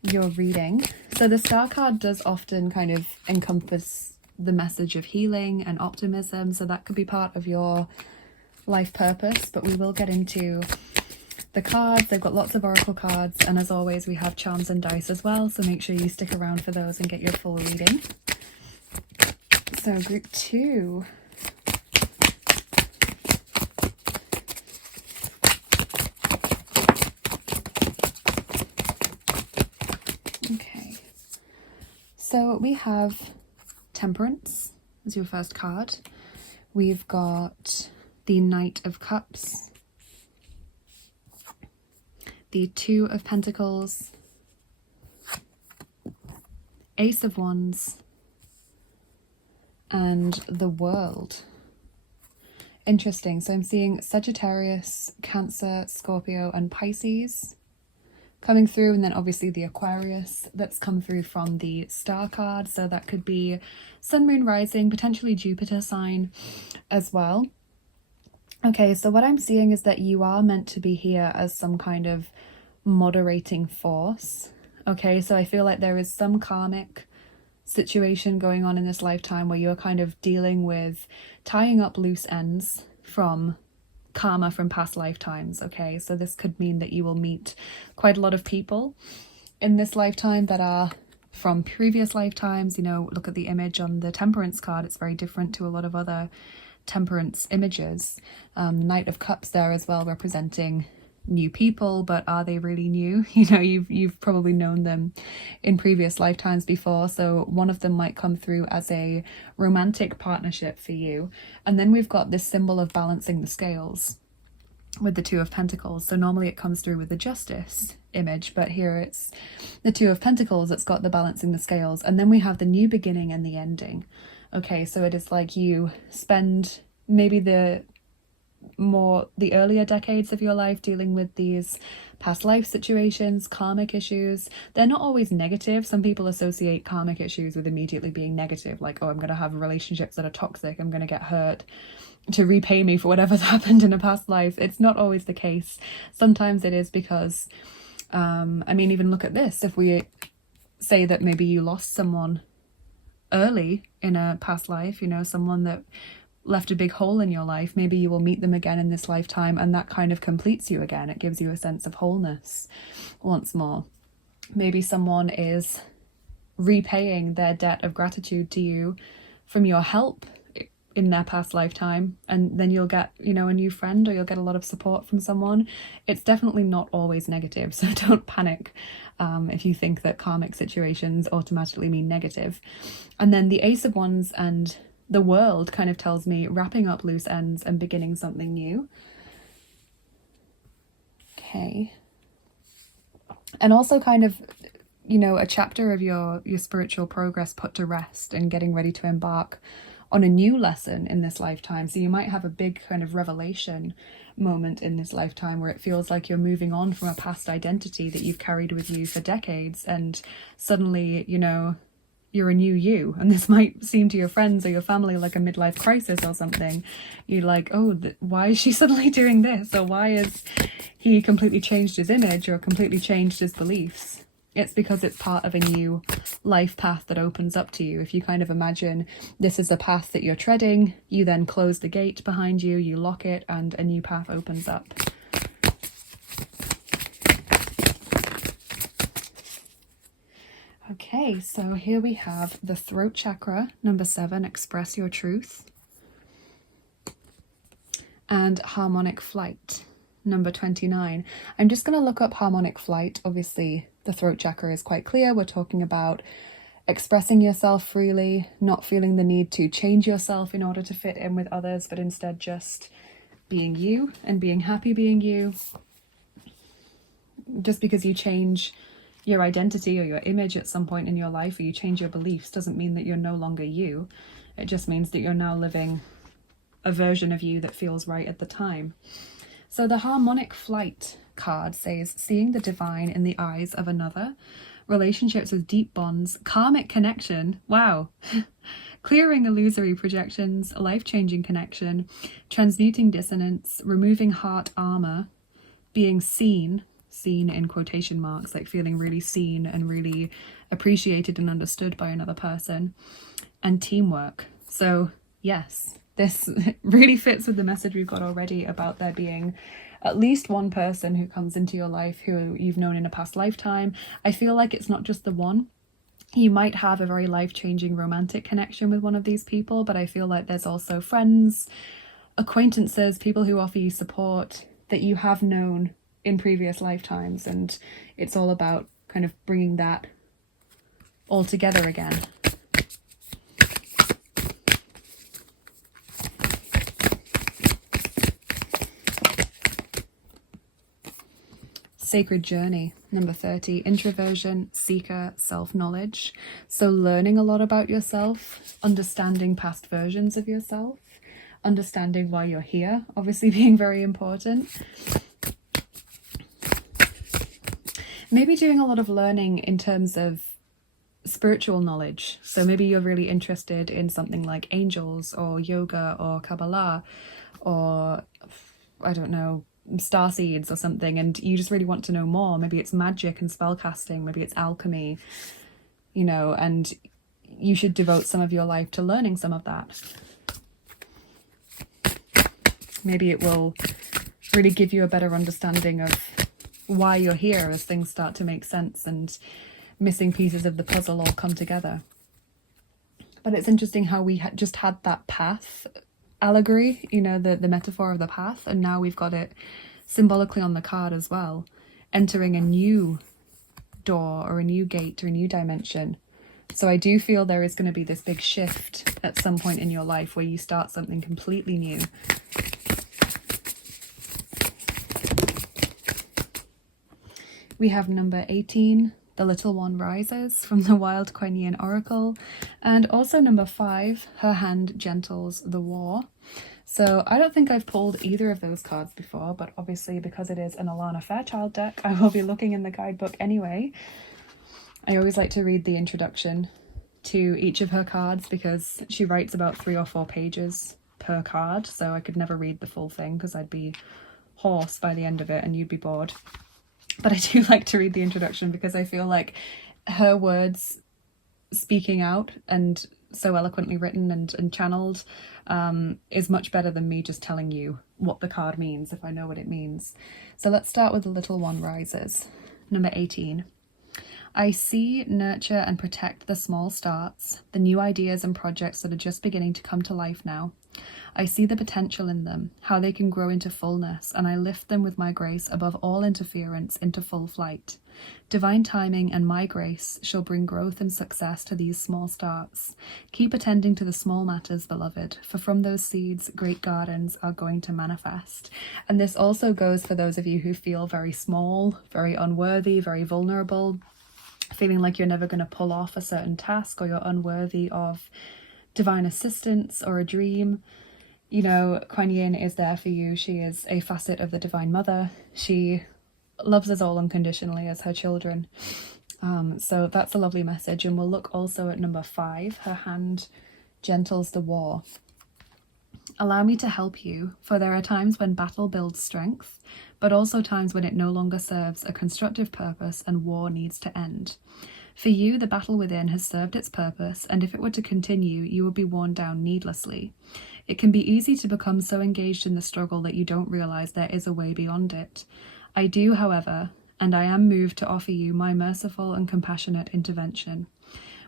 your reading. So the Star card does often kind of encompass the message of healing and optimism, so that could be part of your life purpose, but we will get into the cards. They've got lots of oracle cards, and as always we have charms and dice as well, so make sure you stick around for those and get your full reading. So group 2, So we have Temperance as your first card. We've got the Knight of Cups, the Two of Pentacles, Ace of Wands, and the World. Interesting. So I'm seeing Sagittarius, Cancer, Scorpio, and Pisces coming through, and then obviously the Aquarius that's come through from the star card. So that could be Sun, Moon, Rising, potentially Jupiter sign as well. Okay, so what I'm seeing is that you are meant to be here as some kind of moderating force. Okay, so I feel like there is some karmic situation going on in this lifetime where you're kind of dealing with tying up loose ends from karma from past lifetimes. Okay, so this could mean that you will meet quite a lot of people in this lifetime that are from previous lifetimes. You know, look at the image on the Temperance card. It's very different to a lot of other Temperance images. Knight of Cups there as well, representing new people, but are they really new? You know, you've probably known them in previous lifetimes before, so one of them might come through as a romantic partnership for you. And then we've got this symbol of balancing the scales with the Two of Pentacles. So normally it comes through with the Justice image, but here it's the Two of Pentacles that's got the balancing the scales. And then we have the new beginning and the ending. Okay, so it is like you spend maybe the earlier decades of your life dealing with these past life situations, karmic issues. They're not always negative. Some people associate karmic issues with immediately being negative, like, oh, I'm going to have relationships that are toxic, I'm going to get hurt to repay me for whatever's happened in a past life. It's not always the case. Sometimes it is because I mean, even look at this. If we say that maybe you lost someone early in a past life, you know, someone that left a big hole in your life, maybe you will meet them again in this lifetime, and that kind of completes you again. It gives you a sense of wholeness once more. Maybe someone is repaying their debt of gratitude to you from your help in their past lifetime, and then you'll get, you know, a new friend, or you'll get a lot of support from someone. It's definitely not always negative, so don't panic if you think that karmic situations automatically mean negative. And then the Ace of Wands and the World kind of tells me wrapping up loose ends and beginning something new. Okay. And also kind of, you know, a chapter of your spiritual progress put to rest and getting ready to embark on a new lesson in this lifetime. So you might have a big kind of revelation moment in this lifetime where it feels like you're moving on from a past identity that you've carried with you for decades, and suddenly, you know, you're a new you. And this might seem to your friends or your family like a midlife crisis or something. You're like, oh, why is she suddenly doing this? Or why has he completely changed his image or completely changed his beliefs? It's because it's part of a new life path that opens up to you. If you kind of imagine this is a path that you're treading, you then close the gate behind you, you lock it, and a new path opens up. Okay, so here we have the throat chakra, number 7, express your truth, and harmonic flight, number 29. I'm just going to look up harmonic flight. Obviously, the throat chakra is quite clear. We're talking about expressing yourself freely, not feeling the need to change yourself in order to fit in with others, but instead just being you and being happy being you. Just because you change your identity or your image at some point in your life, or you change your beliefs, doesn't mean that you're no longer you. It just means that you're now living a version of you that feels right at the time. So the harmonic flight card says, seeing the divine in the eyes of another, relationships with deep bonds, karmic connection, wow, clearing illusory projections, life-changing connection, transmuting dissonance, removing heart armor, being seen in quotation marks, like feeling really seen and really appreciated and understood by another person, and teamwork. So yes, this really fits with the message we've got already about there being at least one person who comes into your life who you've known in a past lifetime. I feel like it's not just the one. You might have a very life-changing romantic connection with one of these people, but I feel like there's also friends, acquaintances, people who offer you support that you have known in previous lifetimes, and it's all about kind of bringing that all together again. Sacred journey, number 30, introversion, seeker, self-knowledge. So learning a lot about yourself, understanding past versions of yourself, understanding why you're here, obviously being very important. Maybe doing a lot of learning in terms of spiritual knowledge. So maybe you're really interested in something like angels or yoga or Kabbalah or, I don't know, starseeds or something, and you just really want to know more. Maybe it's magic and spellcasting, maybe it's alchemy, you know, and you should devote some of your life to learning some of that. Maybe it will really give you a better understanding of why you're here as things start to make sense and missing pieces of the puzzle all come together. But it's interesting how we just had that path allegory, you know, the metaphor of the path, and now we've got it symbolically on the card as well, entering a new door or a new gate or a new dimension. So I do feel there is going to be this big shift at some point in your life where you start something completely new. We have number 18, the little one rises, from the Wild Kuan Oracle, and also number 5, her hand gentles the war. So I don't think I've pulled either of those cards before, but obviously because it is an Alana Fairchild deck, I will be looking in the guidebook anyway. I always like to read the introduction to each of her cards because she writes about 3 or 4 pages per card, so I could never read the full thing because I'd be hoarse by the end of it and you'd be bored. But I do like to read the introduction because I feel like her words speaking out and so eloquently written and channeled is much better than me just telling you what the card means if I know what it means. So let's start with the little one rises. Number 18. I see, nurture and protect the small starts, the new ideas and projects that are just beginning to come to life now. I see the potential in them, how they can grow into fullness, and I lift them with my grace above all interference into full flight. Divine timing and my grace shall bring growth and success to these small starts. Keep attending to the small matters, beloved, for from those seeds, great gardens are going to manifest. And this also goes for those of you who feel very small, very unworthy, very vulnerable, feeling like you're never going to pull off a certain task or you're unworthy of divine assistance or a dream. You know, Kuan Yin is there for you. She is a facet of the Divine Mother. She loves us all unconditionally as her children. So that's a lovely message. And we'll look also at number 5, her hand gentles the war. Allow me to help you, for there are times when battle builds strength, but also times when it no longer serves a constructive purpose and war needs to end. For you, the battle within has served its purpose, and if it were to continue, you would be worn down needlessly. It can be easy to become so engaged in the struggle that you don't realize there is a way beyond it. I do, however, and I am moved to offer you my merciful and compassionate intervention.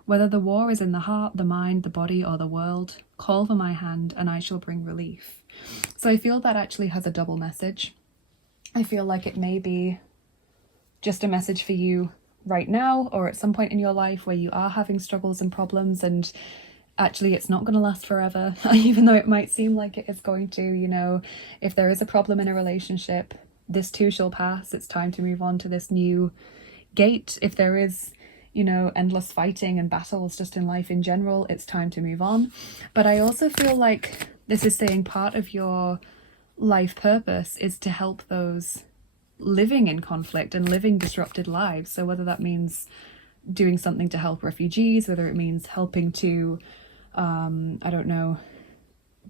Whether the war is in the heart, the mind, the body, or the world, call for my hand and I shall bring relief. So I feel that actually has a double message. I feel like it may be just a message for you right now or at some point in your life where you are having struggles and problems, and actually it's not going to last forever, even though it might seem like it is going to. You know, if there is a problem in a relationship, this too shall pass. It's time to move on to this new gate. If there is, you know, endless fighting and battles just in life in general, it's time to move on. But I also feel like this is saying part of your life purpose is to help those living in conflict and living disrupted lives. So whether that means doing something to help refugees, whether it means helping to, I don't know,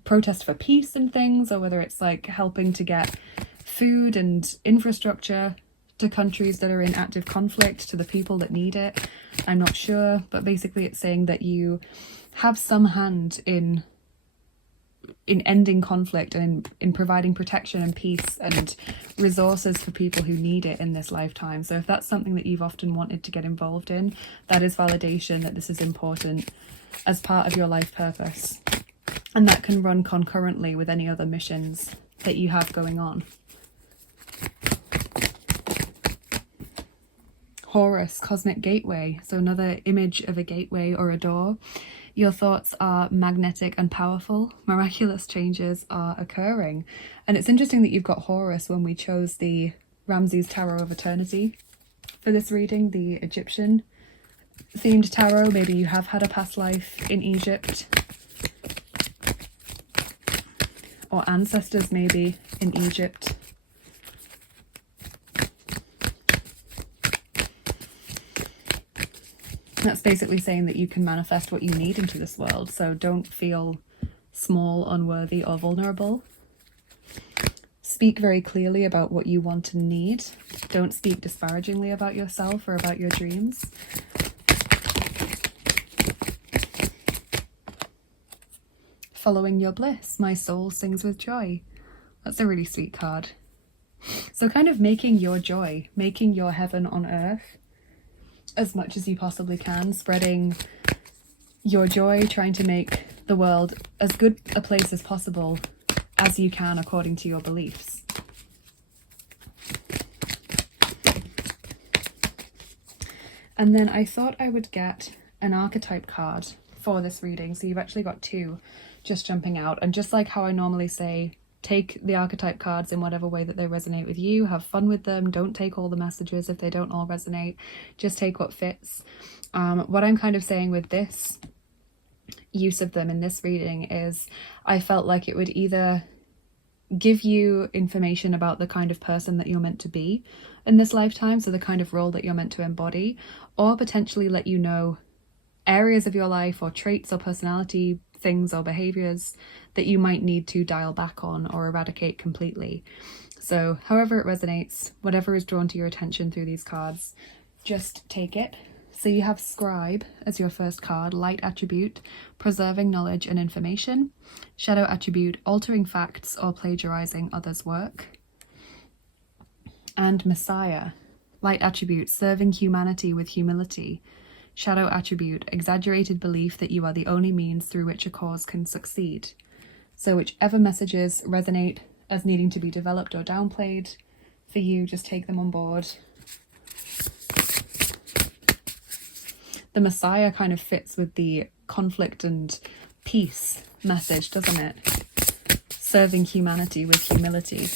protest for peace and things, or whether it's like helping to get food and infrastructure to countries that are in active conflict, to the people that need it. I'm not sure, but basically it's saying that you have some hand in ending conflict and in providing protection and peace and resources for people who need it in this lifetime. So if that's something that you've often wanted to get involved in, that is validation that this is important as part of your life purpose. And that can run concurrently with any other missions that you have going on. Horus, cosmic gateway. So another image of a gateway or a door. Your thoughts are magnetic and powerful. Miraculous changes are occurring. And it's interesting that you've got Horus when we chose the Ramses Tarot of Eternity for this reading, the Egyptian themed tarot. Maybe you have had a past life in Egypt, or ancestors maybe in Egypt. That's basically saying that you can manifest what you need into this world, so don't feel small, unworthy, or vulnerable. Speak very clearly about what you want and need. Don't speak disparagingly about yourself or about your dreams. Following your bliss, my soul sings with joy. That's a really sweet card. So kind of making your joy, making your heaven on earth as much as you possibly can, spreading your joy, trying to make the world as good a place as possible as you can according to your beliefs. And then I thought I would get an archetype card for this reading. So you've actually got two just jumping out. And just like how I normally say, take the archetype cards in whatever way that they resonate with you. Have fun with them. Don't take all the messages if they don't all resonate. Just take what fits. What I'm kind of saying with this use of them in this reading is I felt like it would either give you information about the kind of person that you're meant to be in this lifetime, so the kind of role that you're meant to embody, or potentially let you know areas of your life or traits or personality things or behaviors that you might need to dial back on or eradicate completely. So however it resonates, whatever is drawn to your attention through these cards, just take it. So you have Scribe as your first card, light attribute, preserving knowledge and information. Shadow attribute, altering facts or plagiarizing others' work. And Messiah, light attribute, serving humanity with humility. Shadow attribute, exaggerated belief that you are the only means through which a cause can succeed. So whichever messages resonate as needing to be developed or downplayed for you, just take them on board. The Messiah kind of fits with the conflict and peace message, doesn't it? Serving humanity with humility.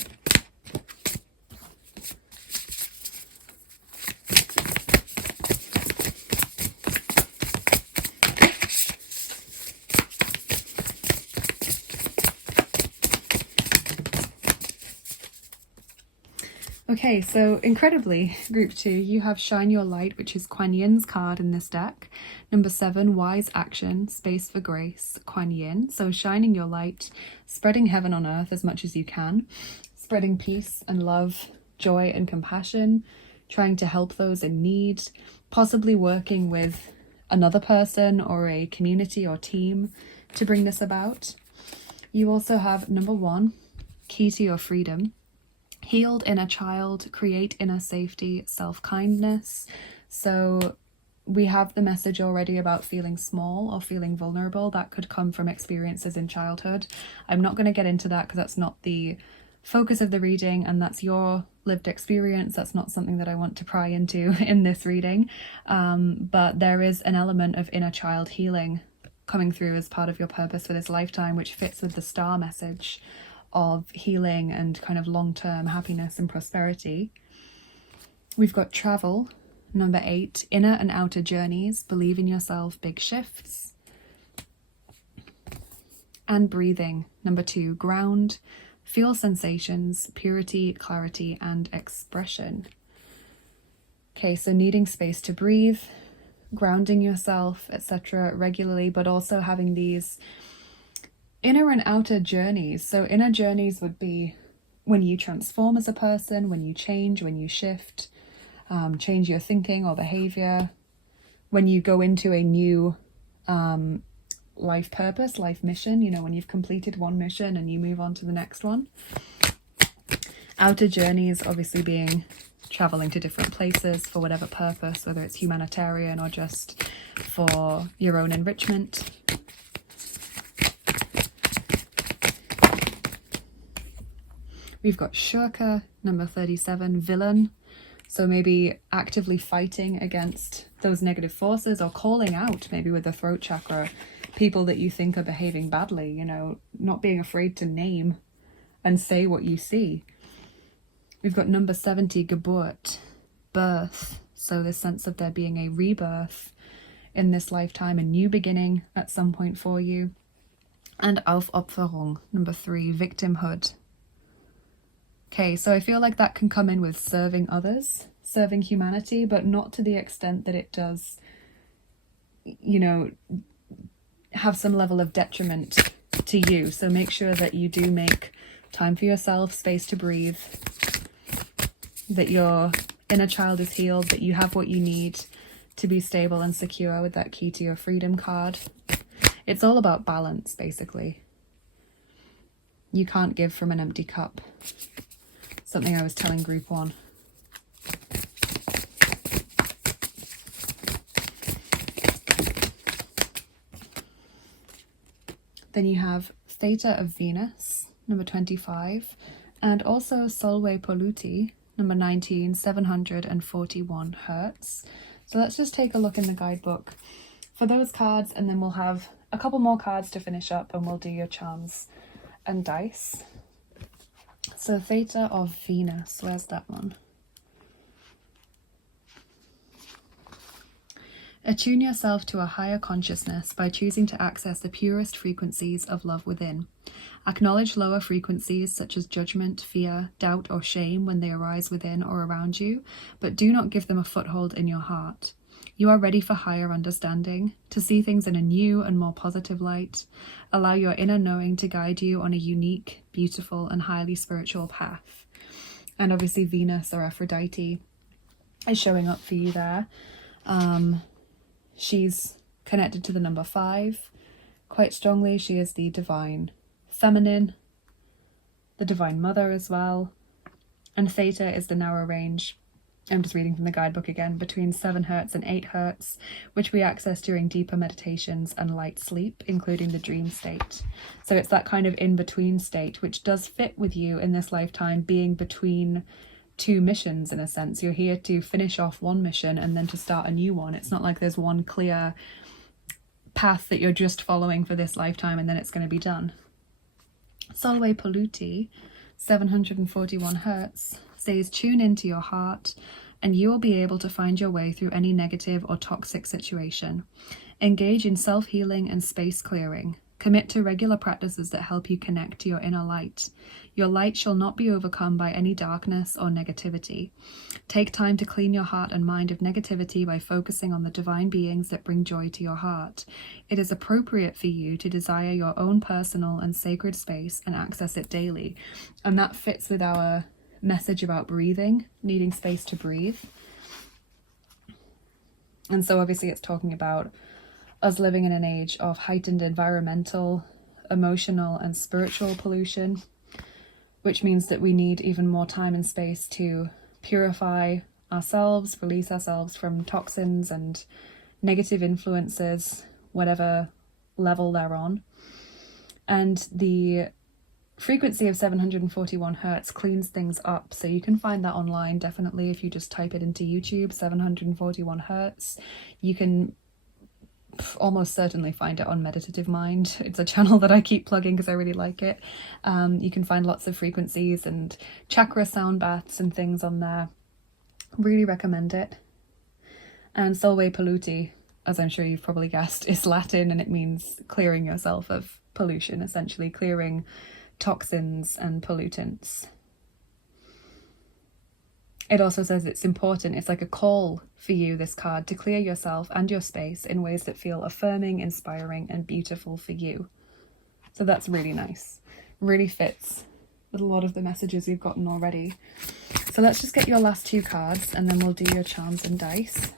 Okay, so incredibly, group 2, you have Shine Your Light, which is Kuan Yin's card in this deck. Number 7, Wise Action, Space for Grace, Kuan Yin. So shining your light, spreading heaven on earth as much as you can, spreading peace and love, joy and compassion, trying to help those in need, possibly working with another person or a community or team to bring this about. You also have number 1, Key to Your Freedom. Healed inner child, create inner safety, self-kindness. So we have the message already about feeling small or feeling vulnerable. That could come from experiences in childhood. I'm not going to get into that because that's not the focus of the reading, and that's your lived experience. That's not something that I want to pry into in this reading. But there is an element of inner child healing coming through as part of your purpose for this lifetime, which fits with the star message of healing and kind of long-term happiness and prosperity. We've got Travel, number 8, Inner and Outer Journeys, Believe in Yourself, Big Shifts. And Breathing, number 2, Ground, Feel Sensations, Purity, Clarity, and Expression. Okay, so needing space to breathe, grounding yourself, etc. regularly, but also having these inner and outer journeys. So inner journeys would be when you transform as a person, when you change, when you shift, change your thinking or behavior, when you go into a new life purpose, life mission, you know, when you've completed one mission and you move on to the next one. Outer journeys obviously being traveling to different places for whatever purpose, whether it's humanitarian or just for your own enrichment. We've got Shurka, number 37, Villain, So maybe actively fighting against those negative forces, or calling out, maybe with the throat chakra, people that you think are behaving badly, you know, not being afraid to name and say what you see. We've got number 70, Geburt, birth. So this sense of there being a rebirth in this lifetime, a new beginning at some point for you. And Aufopferung, number 3, victimhood. Okay, so I feel like that can come in with serving others, serving humanity, but not to the extent that it does, you know, have some level of detriment to you. So make sure that you do make time for yourself, space to breathe, that your inner child is healed, that you have what you need to be stable and secure with that key to your freedom card. It's all about balance, basically. You can't give from an empty cup. Something I was telling group 1. Then you have Theta of Venus, number 25, and also Solve Polluti, number 19, 741 hertz. So let's just take a look in the guidebook for those cards, and then we'll have a couple more cards to finish up, and we'll do your charms and dice. So Theta of Venus, where's that one? Attune yourself to a higher consciousness by choosing to access the purest frequencies of love within. Acknowledge lower frequencies such as judgment, fear, doubt, or shame when they arise within or around you, but do not give them a foothold in your heart. You are ready for higher understanding, to see things in a new and more positive light. Allow your inner knowing to guide you on a unique, beautiful, and highly spiritual path. And obviously Venus, or Aphrodite, is showing up for you there. She's connected to the number 5 quite strongly. She is the divine feminine, the divine mother as well. And Theta is the narrow range, I'm just reading from the guidebook again, between 7 hertz and 8 hertz, which we access during deeper meditations and light sleep, including the dream state. So it's that kind of in-between state, which does fit with you in this lifetime, being between 2 missions in a sense. You're here to finish off one mission and then to start a new one. It's not like there's one clear path that you're just following for this lifetime and then it's going to be done. Solve Polluti, 741 hertz, says tune into your heart and you will be able to find your way through any negative or toxic situation. Engage in self-healing and space clearing. Commit to regular practices that help you connect to your inner light. Your light shall not be overcome by any darkness or negativity. Take time to clean your heart and mind of negativity by focusing on the divine beings that bring joy to your heart. It is appropriate for you to desire your own personal and sacred space and access it daily. And that fits with our message about breathing, needing space to breathe. And so obviously it's talking about us living in an age of heightened environmental, emotional, and spiritual pollution, which means that we need even more time and space to purify ourselves, release ourselves from toxins and negative influences, whatever level they're on. And the frequency of 741 hertz cleans things up. So you can find that online, definitely, if you just type it into YouTube, 741 hertz. You can almost certainly find it on Meditative Mind. It's a channel that I keep plugging because I really like it. You can find lots of frequencies and chakra sound baths and things on there. Really recommend it. And Solve Polluti, as I'm sure you've probably guessed, is Latin and it means clearing yourself of pollution, essentially clearing toxins and pollutants. It also says it's important, it's like a call for you, this card, to clear yourself and your space in ways that feel affirming, inspiring, and beautiful for you. So that's really nice. Really fits with a lot of the messages we've gotten already. So let's just get your last 2 cards and then we'll do your charms and dice.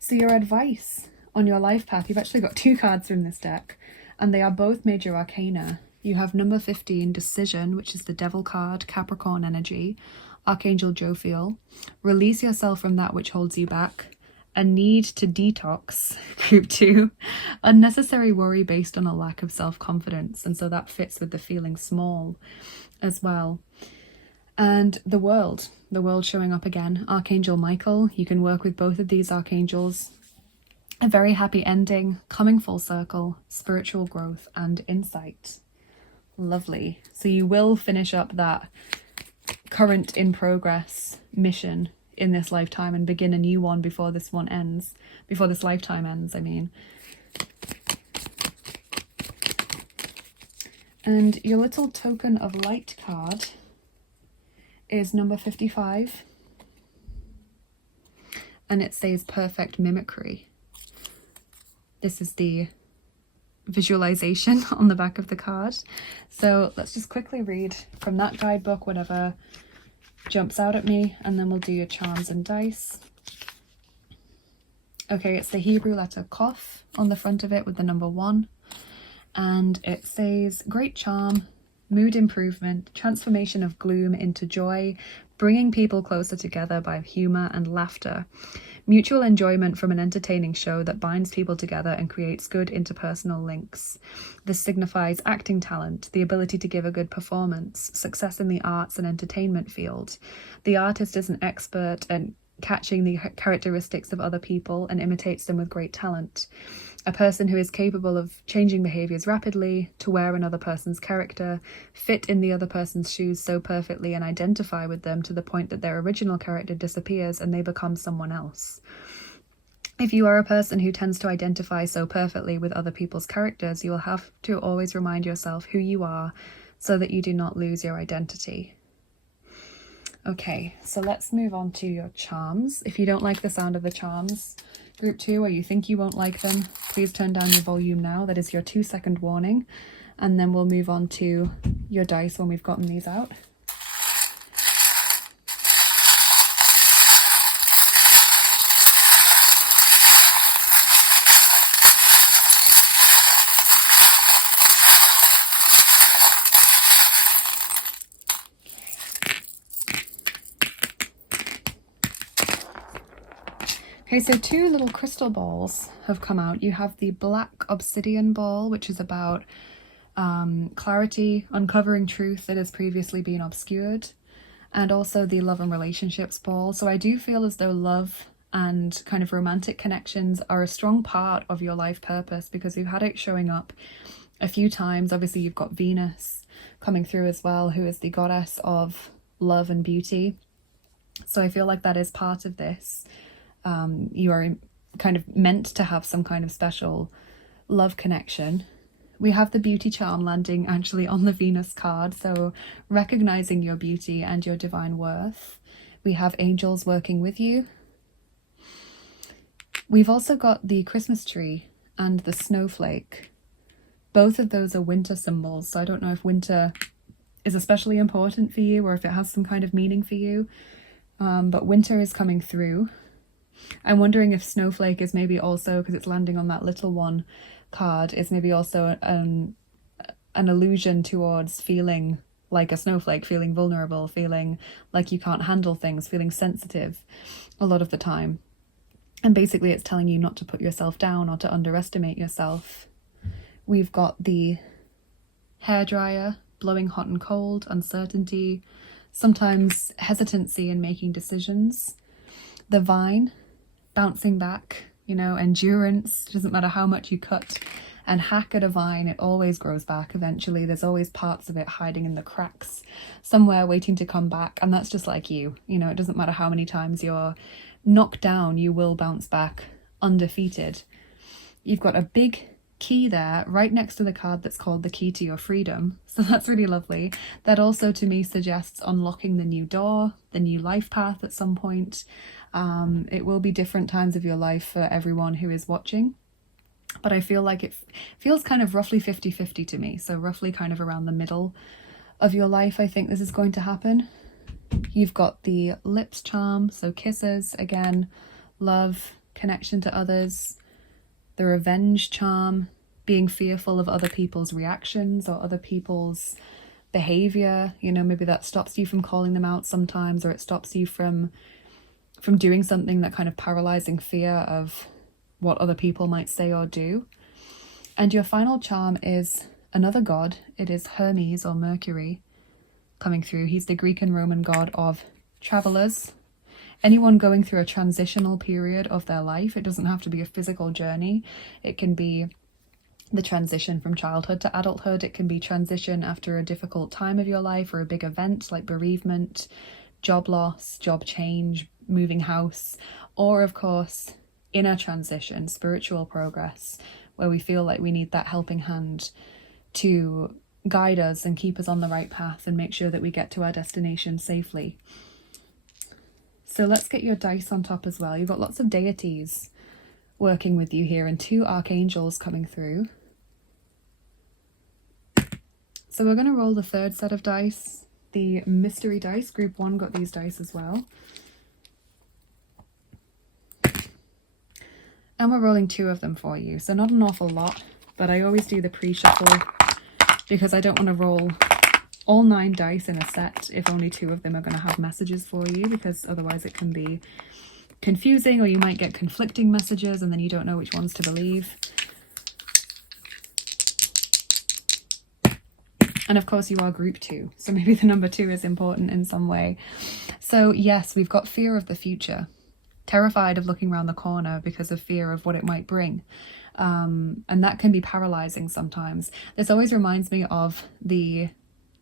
So your advice on your life path, you've actually got 2 cards from this deck, and they are both major arcana. You have number 15, Decision, which is the Devil card, Capricorn energy, Archangel Jophiel. Release yourself from that which holds you back. A need to detox, group 2. Unnecessary worry based on a lack of self-confidence. And so that fits with the feeling small as well. And the world showing up again. Archangel Michael, you can work with both of these archangels. A very happy ending, coming full circle, spiritual growth and insight. Lovely. So you will finish up that current in progress mission in this lifetime and begin a new one before this one ends. Before this lifetime ends, I mean. And your little token of light card is number 55. And it says perfect mimicry. This is the visualization on the back of the card. So let's just quickly read from that guidebook, whatever jumps out at me, and then we'll do your charms and dice. Okay, it's the Hebrew letter Kof on the front of it with the number 1. And it says, great charm, mood improvement, transformation of gloom into joy, bringing people closer together by humor and laughter. Mutual enjoyment from an entertaining show that binds people together and creates good interpersonal links. This signifies acting talent, the ability to give a good performance, success in the arts and entertainment field. The artist is an expert at catching the characteristics of other people and imitates them with great talent. A person who is capable of changing behaviors rapidly, to wear another person's character, fit in the other person's shoes so perfectly and identify with them to the point that their original character disappears and they become someone else. If you are a person who tends to identify so perfectly with other people's characters, you will have to always remind yourself who you are so that you do not lose your identity. Okay, so let's move on to your charms. If you don't like the sound of the charms, Group 2, or you think you won't like them, please turn down your volume now. That is your 2-second warning. And then we'll move on to your dice when we've gotten these out. Okay, so 2 little crystal balls have come out. You have the black obsidian ball, which is about clarity, uncovering truth that has previously been obscured, and also the love and relationships ball. So I do feel as though love and kind of romantic connections are a strong part of your life purpose, because we've had it showing up a few times. Obviously, you've got Venus coming through as well, who is the goddess of love and beauty. So I feel like that is part of this. You are kind of meant to have some kind of special love connection. We have the beauty charm landing actually on the Venus card, so recognizing your beauty and your divine worth. We have angels working with you. We've also got the Christmas tree and the snowflake. Both of those are winter symbols, so I don't know if winter is especially important for you or if it has some kind of meaning for you, but winter is coming through. I'm wondering if snowflake is maybe also, because it's landing on that little one card, is maybe also an allusion towards feeling like a snowflake, feeling vulnerable, feeling like you can't handle things, feeling sensitive a lot of the time. And basically it's telling you not to put yourself down or to underestimate yourself. We've got the hairdryer, blowing hot and cold, uncertainty, sometimes hesitancy in making decisions. The vine, bouncing back, you know, endurance. It doesn't matter how much you cut and hack at a vine, it always grows back eventually. There's always parts of it hiding in the cracks somewhere waiting to come back, and that's just like you. You know, it doesn't matter how many times you're knocked down, you will bounce back undefeated. You've got a big key there right next to the card that's called the key to your freedom, so that's really lovely. That also to me suggests unlocking the new door, the new life path at some point. It will be different times of your life for everyone who is watching, but I feel like it feels kind of roughly 50-50 to me, so roughly kind of around the middle of your life I think this is going to happen. You've got the lips charm, so kisses, again, love, connection to others. The revenge charm, being fearful of other people's reactions or other people's behavior. You know, maybe that stops you from calling them out sometimes, or it stops you from doing something, that kind of paralyzing fear of what other people might say or do. And your final charm is another god. It is Hermes or Mercury. coming through. He's the Greek and Roman god of travelers. Anyone going through a transitional period of their life. It doesn't have to be a physical journey. It can be the transition from childhood to adulthood. It can be transition after a difficult time of your life or a big event like bereavement, job loss, job change, moving house, or of course inner transition, spiritual progress, where we feel like we need that helping hand to guide us and keep us on the right path and make sure that we get to our destination safely. So let's get your dice on top as well. You've got lots of deities working with you here and 2 archangels coming through. So we're going to roll the 3rd set of dice, the mystery dice. Group 1 got these dice as well. And we're rolling 2 of them for you. So not an awful lot, but I always do the pre-shuffle because I don't want to roll all 9 dice in a set if only 2 of them are going to have messages for you, because otherwise it can be confusing, or you might get conflicting messages and then you don't know which ones to believe. And of course you are group 2, so maybe the number 2 is important in some way. So yes, we've got fear of the future, terrified of looking around the corner because of fear of what it might bring. And that can be paralyzing sometimes. This always reminds me of the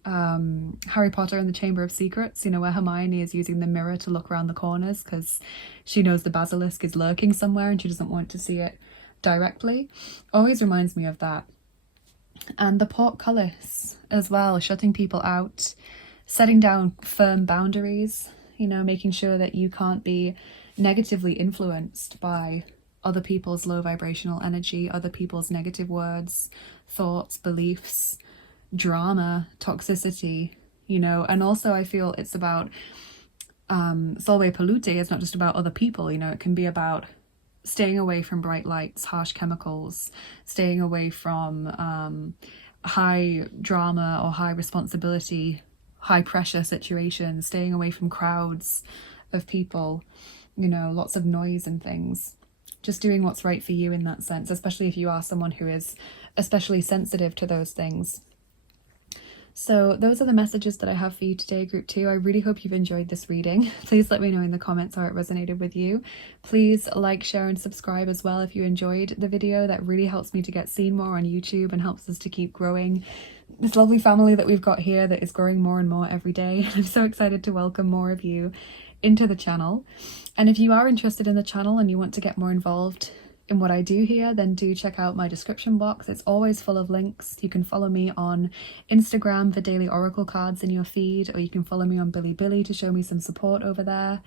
Harry Potter and the Chamber of Secrets, you know, where Hermione is using the mirror to look around the corners because she knows the basilisk is lurking somewhere and she doesn't want to see it directly. Always reminds me of that. And the portcullis as well, shutting people out, setting down firm boundaries, you know, making sure that you can't be negatively influenced by other people's low vibrational energy, other people's negative words, thoughts, beliefs, drama, toxicity, you know. And also I feel it's about solve polute. It's not just about other people, you know. It can be about staying away from bright lights, harsh chemicals, staying away from high drama or high responsibility, high pressure situations, staying away from crowds of people, you know, lots of noise and things. Just doing what's right for you in that sense, especially if you are someone who is especially sensitive to those things. So those are the messages that I have for you today, group 2. I really hope you've enjoyed this reading. Please let me know in the comments how it resonated with you. Please like, share and subscribe as well if you enjoyed the video. That really helps me to get seen more on YouTube and helps us to keep growing this lovely family that we've got here that is growing more and more every day. I'm so excited to welcome more of you into the channel. And if you are interested in the channel and you want to get more involved in what I do here, then do check out my description box. It's always full of links. You can follow me on Instagram for daily oracle cards in your feed, or you can follow me on Bilibili to show me some support over there.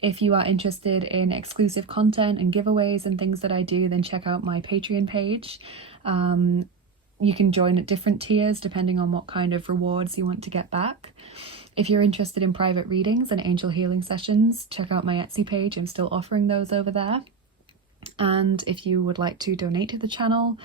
If you are interested in exclusive content and giveaways and things that I do, then check out my Patreon page. You can join at different tiers depending on what kind of rewards you want to get back. If you're interested in private readings and angel healing sessions, check out my Etsy page. I'm still offering those over there. And if you would like to donate to the channel,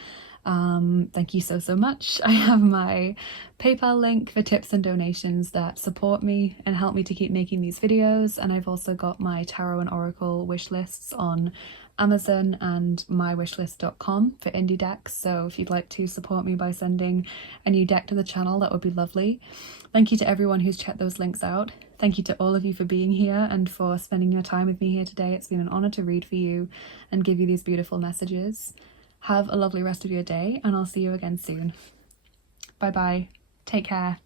thank you so much. I have my PayPal link for tips and donations that support me and help me to keep making these videos. And I've also got my tarot and oracle wish lists on Amazon and mywishlist.com for indie decks. So if you'd like to support me by sending a new deck to the channel, that would be lovely. Thank you to everyone who's checked those links out. Thank you to all of you for being here and for spending your time with me here today. It's been an honor to read for you and give you these beautiful messages. Have a lovely rest of your day, and I'll see you again soon. Bye bye. Take care.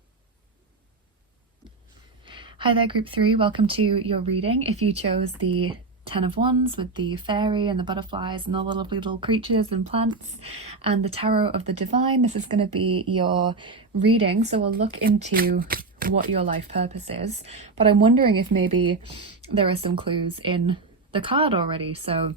Hi there, group 3. Welcome to your reading. If you chose the 10 of Wands with the fairy and the butterflies and all the lovely little creatures and plants and the tarot of the divine, this is going to be your reading. So we'll look into what your life purpose is, but I'm wondering if maybe there are some clues in the card already. So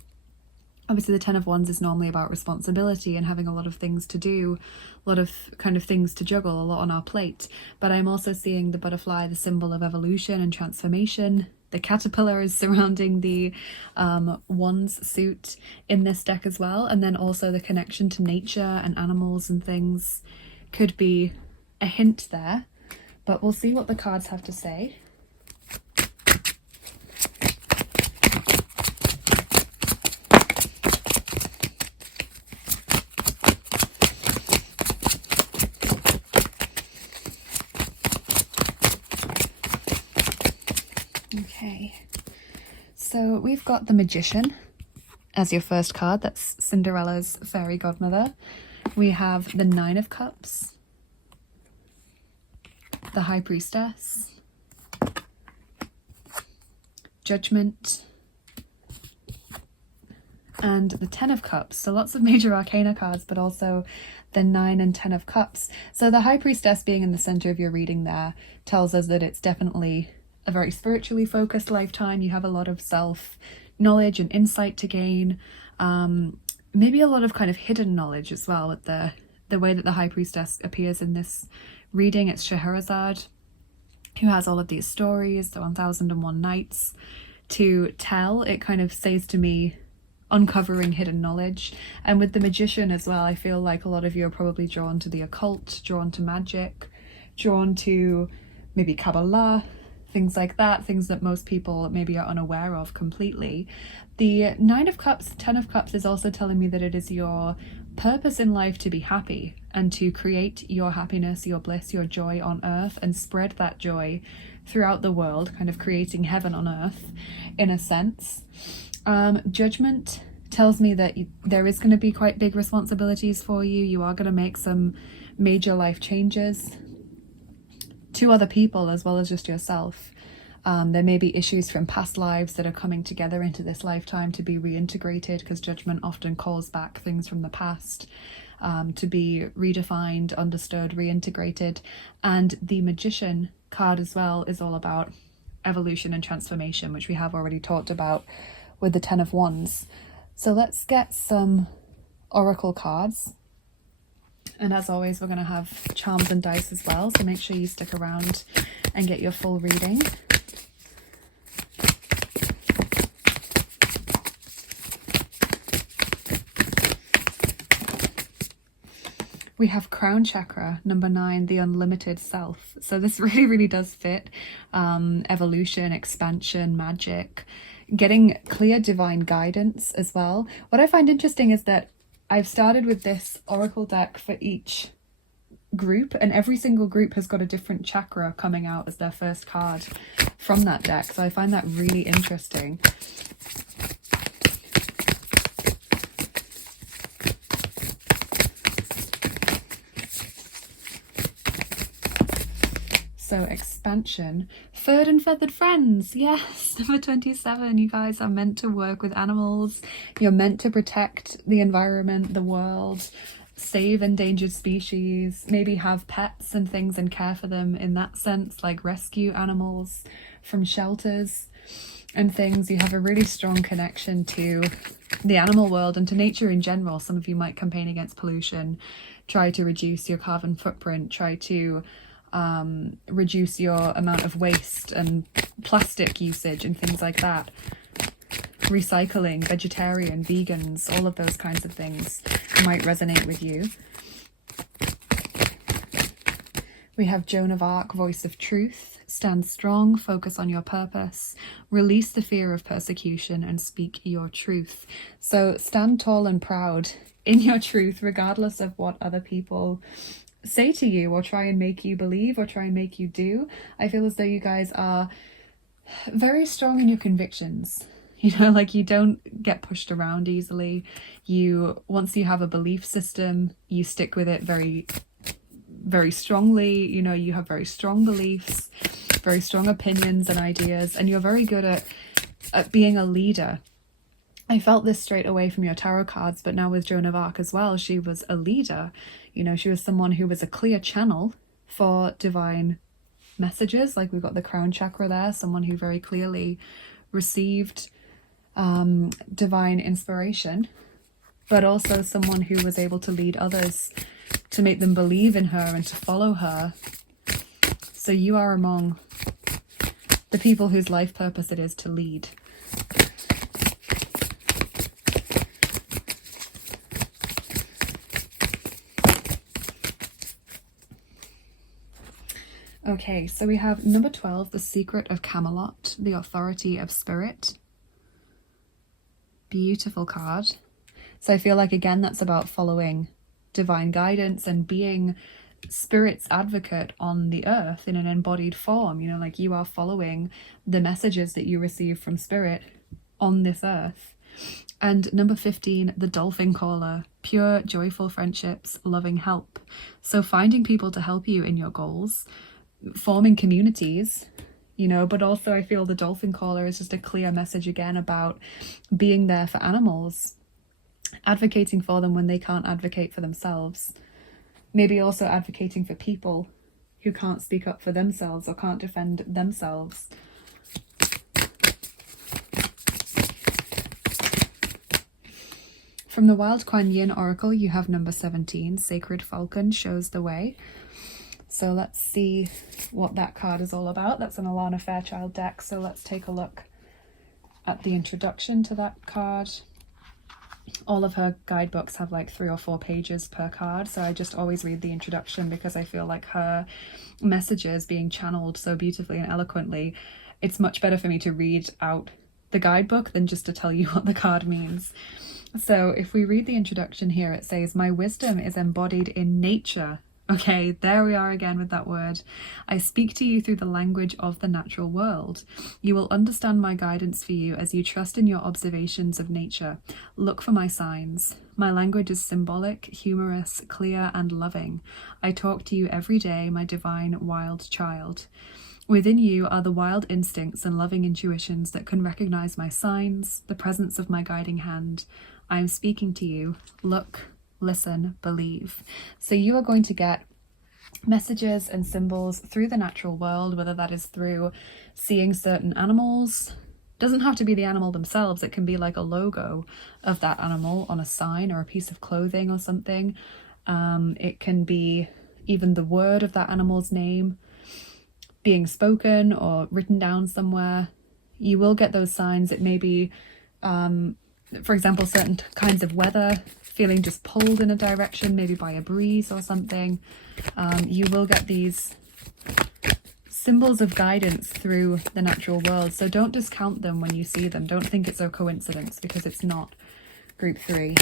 obviously the 10 of Wands is normally about responsibility and having a lot of things to do, a lot of kind of things to juggle, a lot on our plate. But I'm also seeing the butterfly, the symbol of evolution and transformation. The caterpillar is surrounding the Wands suit in this deck as well. And then also the connection to nature and animals and things could be a hint there. But we'll see what the cards have to say. Okay, so we've got the Magician as your first card. That's Cinderella's fairy godmother. We have the Nine of Cups, the High Priestess, Judgment, and the Ten of Cups. So lots of major arcana cards, but also the 9 and 10 of Cups. So the High Priestess being in the center of your reading there tells us that it's definitely a very spiritually focused lifetime. You have a lot of self-knowledge and insight to gain. Maybe a lot of kind of hidden knowledge as well with the way that the High Priestess appears in this reading. It's Scheherazade, who has all of these stories, the 1001 Nights to tell. It kind of says to me, uncovering hidden knowledge. And with the Magician as well, I feel like a lot of you are probably drawn to the occult, drawn to magic, drawn to maybe Kabbalah, things like that, things that most people maybe are unaware of completely. The 9 of Cups, 10 of Cups is also telling me that it is your purpose in life to be happy and to create your happiness, your bliss, your joy on earth, and spread that joy throughout the world, kind of creating heaven on earth in a sense. Judgment tells me that there is going to be quite big responsibilities for you. You are going to make some major life changes to other people as well as just yourself. There may be issues from past lives that are coming together into this lifetime to be reintegrated, because Judgment often calls back things from the past to be redefined, understood, reintegrated. And the Magician card as well is all about evolution and transformation, which we have already talked about with the 10 of Wands. So let's get some oracle cards. And as always, we're going to have charms and dice as well, so make sure you stick around and get your full reading. We have Crown Chakra, number 9, the unlimited self. So this really does fit evolution, expansion, magic, getting clear divine guidance as well. What I find interesting is that I've started with this oracle deck for each group, and every single group has got a different chakra coming out as their first card from that deck. So I find that really interesting. So expansion, furred and feathered friends. Yes, number 27. You guys are meant to work with animals. You're meant to protect the environment, the world, save endangered species, maybe have pets and things and care for them in that sense, like rescue animals from shelters and things. You have a really strong connection to the animal world and to nature in general. Some of you might campaign against pollution, try to reduce your carbon footprint, try to reduce your amount of waste and plastic usage and things like that. Recycling, vegetarian, vegans, all of those kinds of things might resonate with you. We have Joan of Arc, voice of truth. Stand strong, focus on your purpose, release the fear of persecution, and speak your truth. So stand tall and proud in your truth, regardless of what other people say to you or try and make you believe or try and make you do. I feel as though you guys are very strong in your convictions. You know, like, you don't get pushed around easily. Once you have a belief system, you stick with it very, very strongly. You know, you have very strong beliefs, very strong opinions and ideas, and you're very good at being a leader. I felt this straight away from your tarot cards, but now with Joan of Arc as well, she was a leader. You know, she was someone who was a clear channel for divine messages. Like, we've got the crown chakra there, someone who very clearly received divine inspiration, but also someone who was able to lead others, to make them believe in her and to follow her. So you are among the people whose life purpose it is to lead. Okay, so we have number 12, the secret of Camelot, the authority of spirit. Beautiful card. So I feel like, again, that's about following divine guidance and being spirit's advocate on the earth in an embodied form, you know, like you are following the messages that you receive from spirit on this earth. And number 15, the dolphin caller, pure, joyful friendships, loving help. So finding people to help you in your goals, forming communities, you know, but also I feel the dolphin caller is just a clear message again about being there for animals, advocating for them when they can't advocate for themselves. Maybe also advocating for people who can't speak up for themselves or can't defend themselves. From the Wild Kuan Yin Oracle, you have number 17, Sacred Falcon shows the way. So let's see what that card is all about. That's an Alana Fairchild deck, so let's take a look at the introduction to that card. All of her guidebooks have like 3 or 4 pages per card, so I just always read the introduction because I feel like her messages being channeled so beautifully and eloquently, it's much better for me to read out the guidebook than just to tell you what the card means. So if we read the introduction here, it says, my wisdom is embodied in nature. Okay, there we are again with that word. I speak to you through the language of the natural world. You will understand my guidance for you as you trust in your observations of nature. Look for my signs. My language is symbolic, humorous, clear, and loving. I talk to you every day, my divine wild child. Within you are the wild instincts and loving intuitions that can recognize my signs, the presence of my guiding hand. I am speaking to you. Look, listen, believe. So you are going to get messages and symbols through the natural world, whether that is through seeing certain animals. Doesn't have to be the animal themselves. It can be like a logo of that animal on a sign or a piece of clothing or something. It can be even the word of that animal's name being spoken or written down somewhere. You will get those signs. It may be, for example, certain kinds of weather, feeling just pulled in a direction, maybe by a breeze or something. You will get these symbols of guidance through the natural world. So don't discount them when you see them. Don't think it's a coincidence, because it's not. Group 3.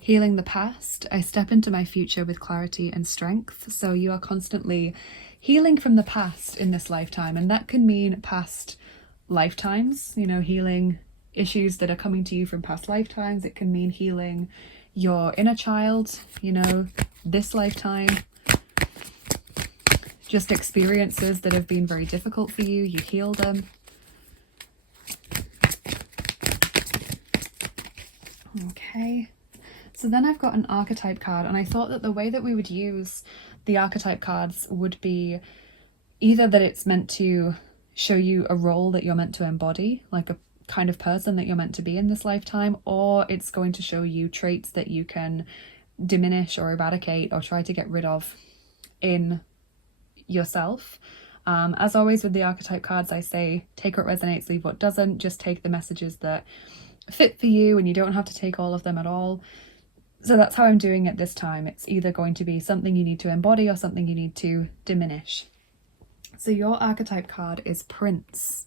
Healing the past. I step into my future with clarity and strength. So you are constantly healing from the past in this lifetime, and that can mean past lifetimes, you know, healing issues that are coming to you from past lifetimes. It can mean healing your inner child, you know, this lifetime. Just experiences that have been very difficult for you, you heal them. Okay. So then I've got an archetype card, and I thought that the way that we would use the archetype cards would be either that it's meant to show you a role that you're meant to embody, like a kind of person that you're meant to be in this lifetime, or it's going to show you traits that you can diminish or eradicate or try to get rid of in yourself. As always with the archetype cards, I say take what resonates, leave what doesn't. Just take the messages that fit for you, and you don't have to take all of them at all. So that's how I'm doing it this time. It's either going to be something you need to embody or something you need to diminish. So your archetype card is Prince.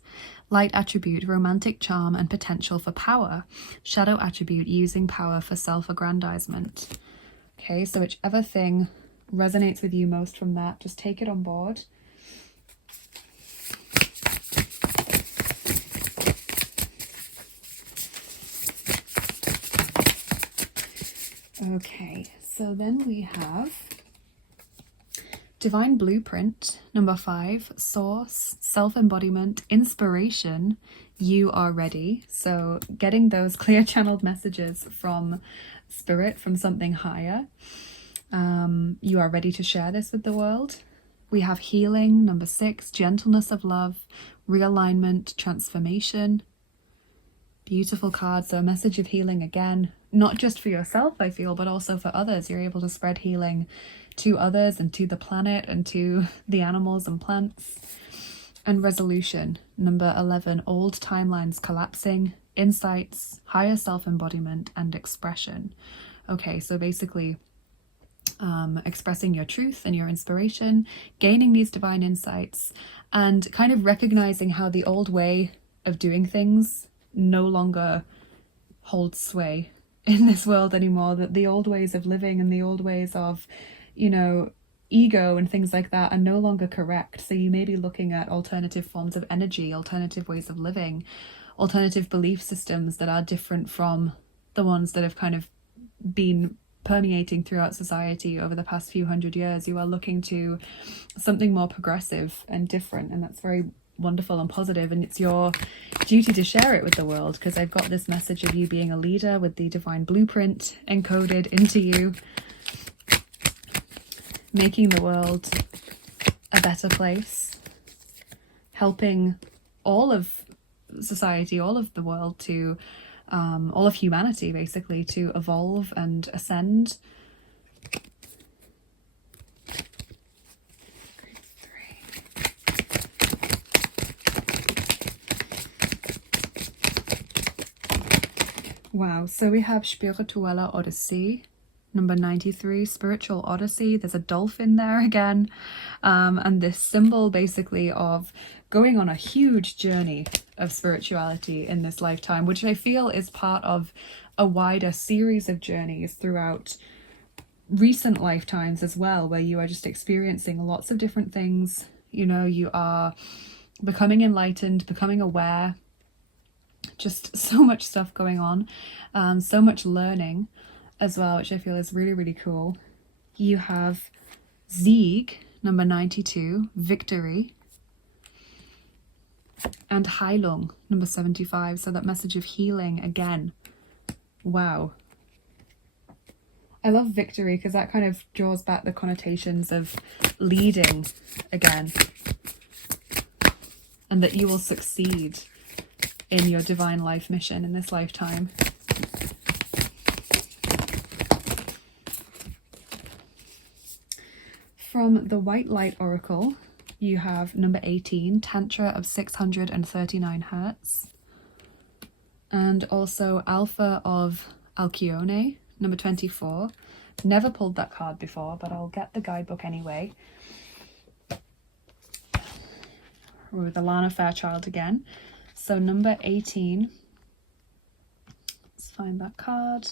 Light attribute, romantic charm and potential for power. Shadow attribute, using power for self-aggrandizement. Okay, so whichever thing resonates with you most from that, just take it on board. Okay, so then we have Divine Blueprint, number 5, Source, Self-Embodiment, Inspiration, You Are Ready. So getting those clear channeled messages from Spirit, from something higher. You are ready to share this with the world. We have Healing, number 6, Gentleness of Love, Realignment, Transformation. Beautiful card. So a message of healing again, not just for yourself, I feel, but also for others. You're able to spread healing to others and to the planet and to the animals and plants. And Resolution, number 11, Old Timelines Collapsing, Insights, Higher Self-Embodiment and Expression. Okay, so basically expressing your truth and your inspiration, gaining these divine insights, and kind of recognizing how the old way of doing things no longer hold sway in this world anymore, that the old ways of living and the old ways of, you know, ego and things like that are no longer correct. So you may be looking at alternative forms of energy, alternative ways of living, alternative belief systems that are different from the ones that have kind of been permeating throughout society over the past few hundred years. You are looking to something more progressive and different, and that's very wonderful and positive, and it's your duty to share it with the world, because I've got this message of you being a leader with the divine blueprint encoded into you, making the world a better place, helping all of society, all of the world to all of humanity basically to evolve and ascend. Wow, so we have Spirituelle Odyssey, number 93, Spiritual Odyssey. There's a dolphin there again, and this symbol basically of going on a huge journey of spirituality in this lifetime, which I feel is part of a wider series of journeys throughout recent lifetimes as well, where you are just experiencing lots of different things. You know, you are becoming enlightened, becoming aware, just so much stuff going on, so much learning as well, which I feel is really, really cool. You have Sieg, number 92, Victory, and Heilung, number 75, so that message of healing again. Wow. I love victory because that kind of draws back the connotations of leading again, and that you will succeed in your divine life mission in this lifetime. From the White Light Oracle, you have number 18, Tantra of 639 Hertz, and also Alpha of Alcyone, number 24. Never pulled that card before, but I'll get the guidebook anyway. With Alana Fairchild again. So number 18, let's find that card.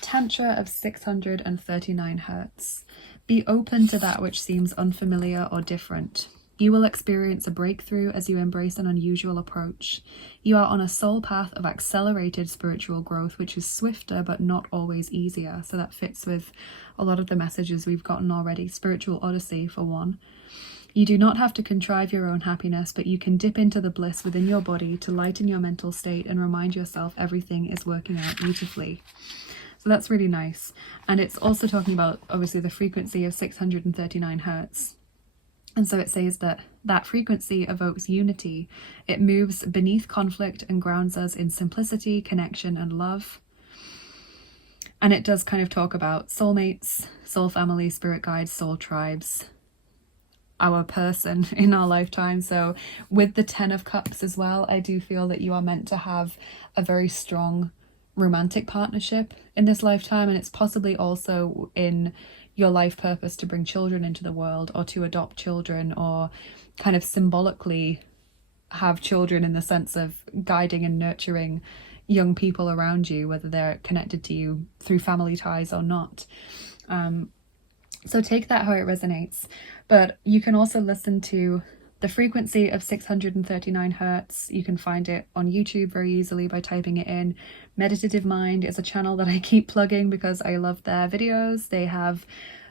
Tantra of 639 Hertz. Be open to that which seems unfamiliar or different. You will experience a breakthrough as you embrace an unusual approach. You are on a soul path of accelerated spiritual growth, which is swifter but not always easier. So that fits with a lot of the messages we've gotten already. Spiritual Odyssey, for one. You do not have to contrive your own happiness, but you can dip into the bliss within your body to lighten your mental state and remind yourself everything is working out beautifully. So that's really nice. And it's also talking about, obviously, the frequency of 639 hertz. And so it says that that frequency evokes unity. It moves beneath conflict and grounds us in simplicity, connection, and love. And it does kind of talk about soulmates, soul family, spirit guides, soul tribes, our person in our lifetime. So with the 10 of Cups as well, I do feel that you are meant to have a very strong romantic partnership in this lifetime, and it's possibly also in your life purpose to bring children into the world, or to adopt children, or kind of symbolically have children in the sense of guiding and nurturing young people around you, whether they're connected to you through family ties or not. So take that how it resonates. But you can also listen to the frequency of 639 hertz. You can find it on YouTube very easily by typing it in. Meditative Mind is a channel that I keep plugging because I love their videos. They have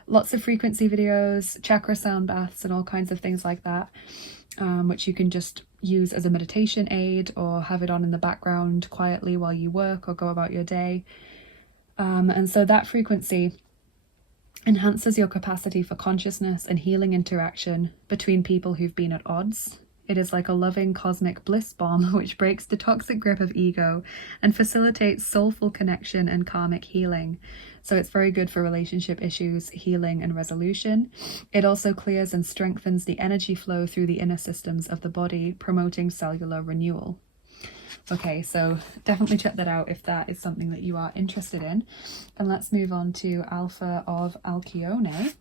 lots of frequency videos, chakra sound baths, and all kinds of things like that, which you can just use as a meditation aid or have it on in the background quietly while you work or go about your day. And so that frequency enhances your capacity for consciousness and healing interaction between people who've been at odds. It is like a loving cosmic bliss bomb which breaks the toxic grip of ego and facilitates soulful connection and karmic healing. So it's very good for relationship issues, healing, and resolution. It also clears and strengthens the energy flow through the inner systems of the body, promoting cellular renewal. Okay, so definitely check that out if that is something that you are interested in. And let's move on to Alpha of Alcyone.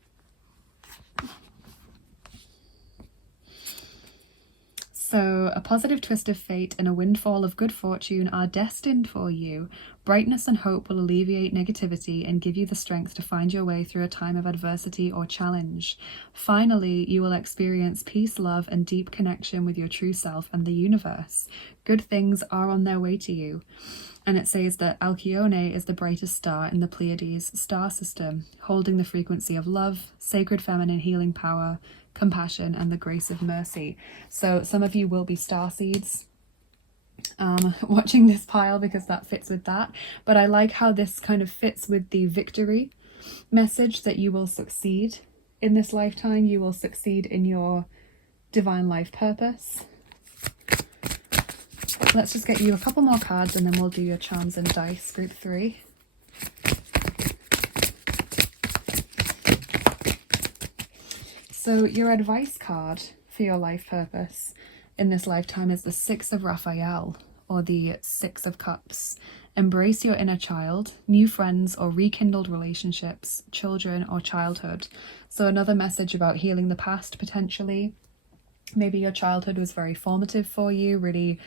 So, a positive twist of fate and a windfall of good fortune are destined for you. Brightness and hope will alleviate negativity and give you the strength to find your way through a time of adversity or challenge. Finally, you will experience peace, love, and deep connection with your true self and the universe. Good things are on their way to you. And it says that Alcyone is the brightest star in the Pleiades star system, holding the frequency of love, sacred feminine healing power, compassion, and the grace of mercy. So some of you will be starseeds watching this pile because that fits with that. But I like how this kind of fits with the victory message, that you will succeed in this lifetime. You will succeed in your divine life purpose. Let's just get you a couple more cards and then we'll do your charms and dice, group 3. So your advice card for your life purpose in this lifetime is the 6 of Raphael, or the 6 of Cups. Embrace your inner child, new friends or rekindled relationships, children or childhood. So another message about healing the past potentially. Maybe your childhood was very formative for you, really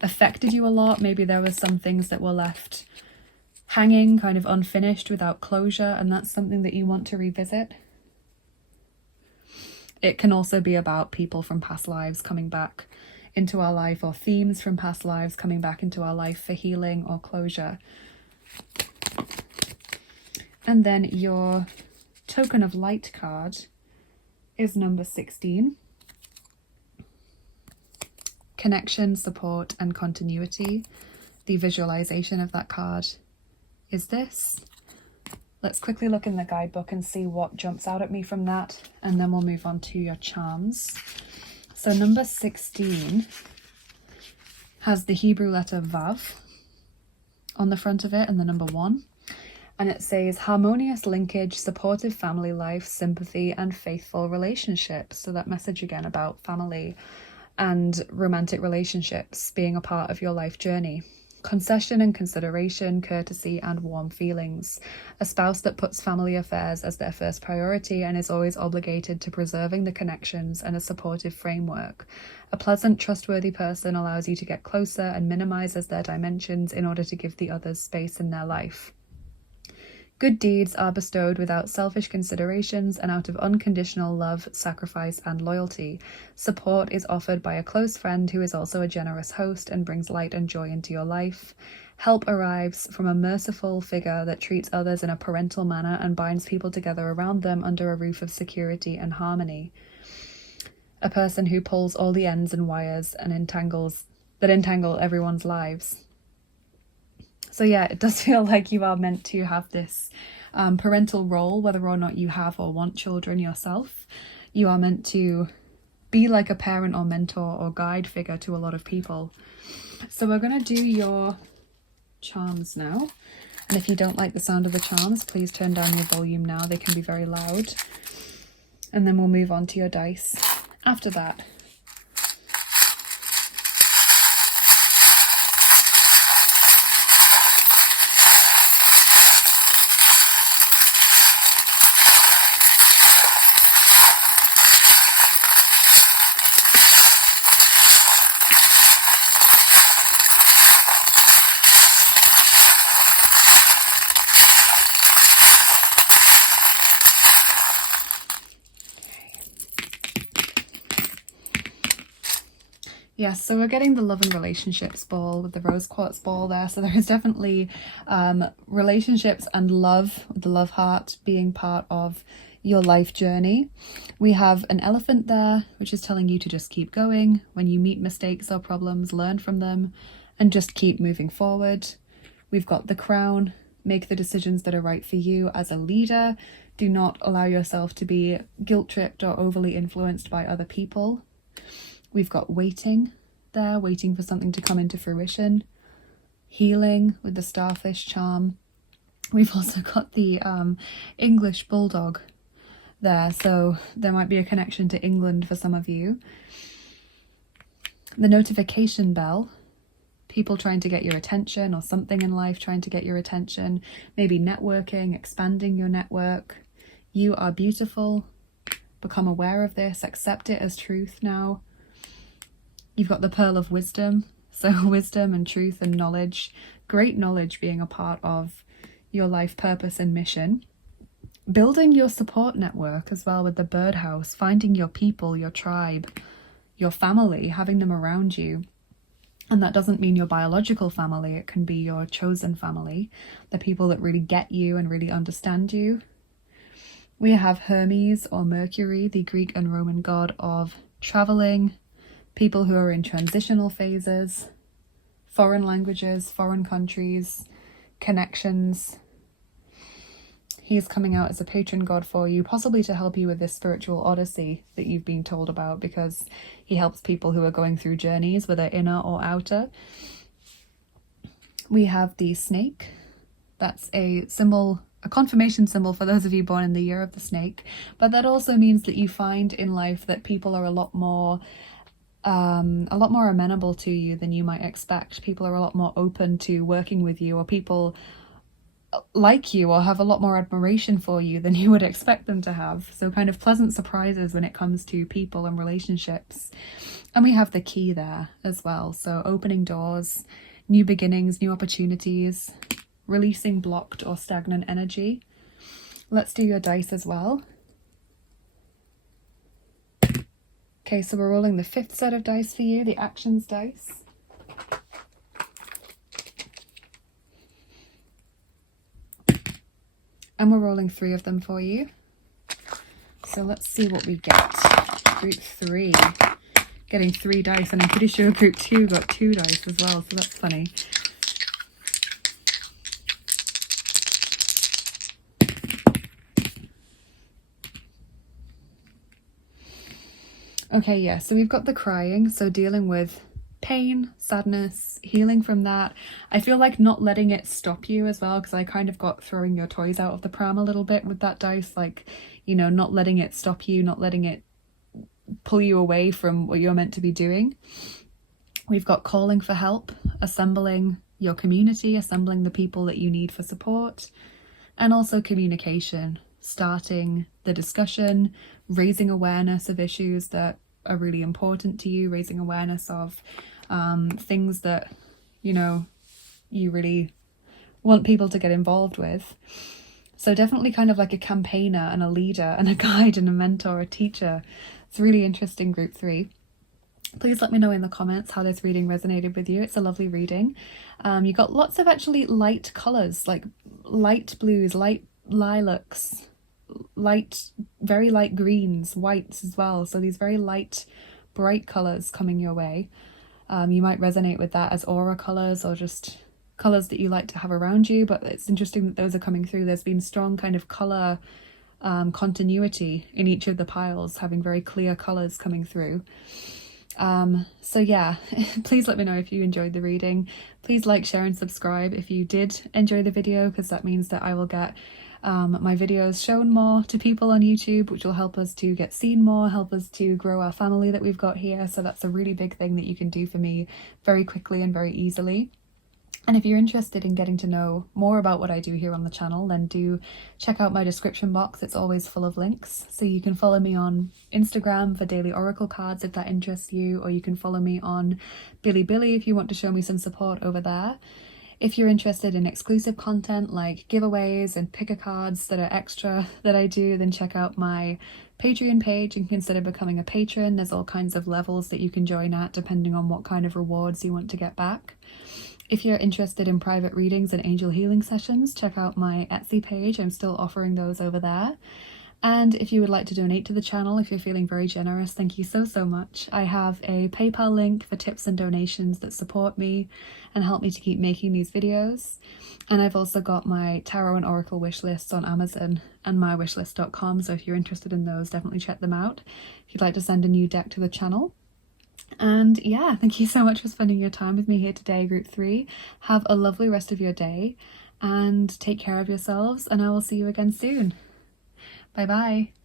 affected you a lot. Maybe there were some things that were left hanging, kind of unfinished, without closure, and that's something that you want to revisit. It can also be about people from past lives coming back into our life, or themes from past lives coming back into our life for healing or closure. And then your token of light card is number 16. Connection, support, and continuity. The visualization of that card is this. Let's quickly look in the guidebook and see what jumps out at me from that, and then we'll move on to your charms. So number 16 has the Hebrew letter Vav on the front of it, and the number 1. And it says harmonious linkage, supportive family life, sympathy, and faithful relationships. So that message again about family and romantic relationships being a part of your life journey. Concession and consideration, courtesy, and warm feelings. A spouse that puts family affairs as their first priority and is always obligated to preserving the connections and a supportive framework. A pleasant, trustworthy person allows you to get closer and minimizes their dimensions in order to give the others space in their life. Good deeds are bestowed without selfish considerations and out of unconditional love, sacrifice, and loyalty. Support is offered by a close friend who is also a generous host and brings light and joy into your life. Help arrives from a merciful figure that treats others in a parental manner and binds people together around them under a roof of security and harmony. A person who pulls all the ends and wires and entangle everyone's lives. So yeah, it does feel like you are meant to have this parental role, whether or not you have or want children yourself. You are meant to be like a parent or mentor or guide figure to a lot of people. So we're going to do your charms now. And if you don't like the sound of the charms, please turn down your volume now. They can be very loud. And then we'll move on to your dice after that. Yes, so we're getting the love and relationships ball with the rose quartz ball there. So there is definitely relationships and love, the love heart being part of your life journey. We have an elephant there, which is telling you to just keep going. When you meet mistakes or problems, learn from them and just keep moving forward. We've got the crown. Make the decisions that are right for you as a leader. Do not allow yourself to be guilt-tripped or overly influenced by other people. We've got waiting there, waiting for something to come into fruition. Healing with the starfish charm. We've also got the English bulldog there, so there might be a connection to England for some of you. The notification bell. People trying to get your attention, or something in life trying to get your attention. Maybe networking, expanding your network. You are beautiful. Become aware of this. Accept it as truth now. You've got the Pearl of Wisdom, so wisdom and truth and knowledge, great knowledge being a part of your life purpose and mission. Building your support network as well with the birdhouse, finding your people, your tribe, your family, having them around you. And that doesn't mean your biological family, it can be your chosen family, the people that really get you and really understand you. We have Hermes or Mercury, the Greek and Roman god of traveling, people who are in transitional phases, foreign languages, foreign countries, connections. He is coming out as a patron god for you, possibly to help you with this spiritual odyssey that you've been told about, because he helps people who are going through journeys, whether inner or outer. We have the snake. That's a symbol, a confirmation symbol for those of you born in the year of the snake. But that also means that you find in life that people are a lot more amenable to you than you might expect. People are a lot more open to working with you, or people like you or have a lot more admiration for you than you would expect them to have. So kind of pleasant surprises when it comes to people and relationships. And we have the key there as well. So opening doors, new beginnings, new opportunities, releasing blocked or stagnant energy. Let's do your dice as well. Okay, so we're rolling the 5th set of dice for you, the actions dice. And we're rolling 3 of them for you. So let's see what we get. Group 3. Getting 3 dice, and I'm pretty sure group 2 got 2 dice as well, so that's funny. Okay, yeah, so we've got the crying, so dealing with pain, sadness, healing from that. I feel like not letting it stop you as well, because I kind of got throwing your toys out of the pram a little bit with that dice, like, you know, not letting it stop you, not letting it pull you away from what you're meant to be doing. We've got calling for help, assembling your community, assembling the people that you need for support, and also communication, starting the discussion, raising awareness of issues that are really important to you, raising awareness of things that, you know, you really want people to get involved with. So definitely kind of like a campaigner and a leader and a guide and a mentor, a teacher. It's really interesting, group 3. Please let me know in the comments how this reading resonated with you. It's a lovely reading. You got lots of actually light colours, like light blues, light lilacs, light, very light greens, whites as well. So these very light, bright colours coming your way. You might resonate with that as aura colours or just colours that you like to have around you, but it's interesting that those are coming through. There's been strong kind of colour continuity in each of the piles, having very clear colours coming through. So yeah, please let me know if you enjoyed the reading. Please like, share and subscribe if you did enjoy the video, because that means that I will get my videos shown more to people on YouTube, which will help us to get seen more, help us to grow our family that we've got here. So that's a really big thing that you can do for me very quickly and very easily. And if you're interested in getting to know more about what I do here on the channel, then do check out my description box. It's always full of links. So you can follow me on Instagram for daily oracle cards if that interests you, or you can follow me on Bilibili if you want to show me some support over there. If you're interested in exclusive content like giveaways and picker cards that are extra that I do, then check out my Patreon page and consider becoming a patron. There's all kinds of levels that you can join at depending on what kind of rewards you want to get back. If you're interested in private readings and angel healing sessions, check out my Etsy page. I'm still offering those over there. And if you would like to donate to the channel, if you're feeling very generous, thank you so, so much. I have a PayPal link for tips and donations that support me and help me to keep making these videos. And I've also got my tarot and oracle wish lists on Amazon and mywishlist.com. So if you're interested in those, definitely check them out if you'd like to send a new deck to the channel. And yeah, thank you so much for spending your time with me here today, group 3. Have a lovely rest of your day and take care of yourselves, and I will see you again soon. Bye bye.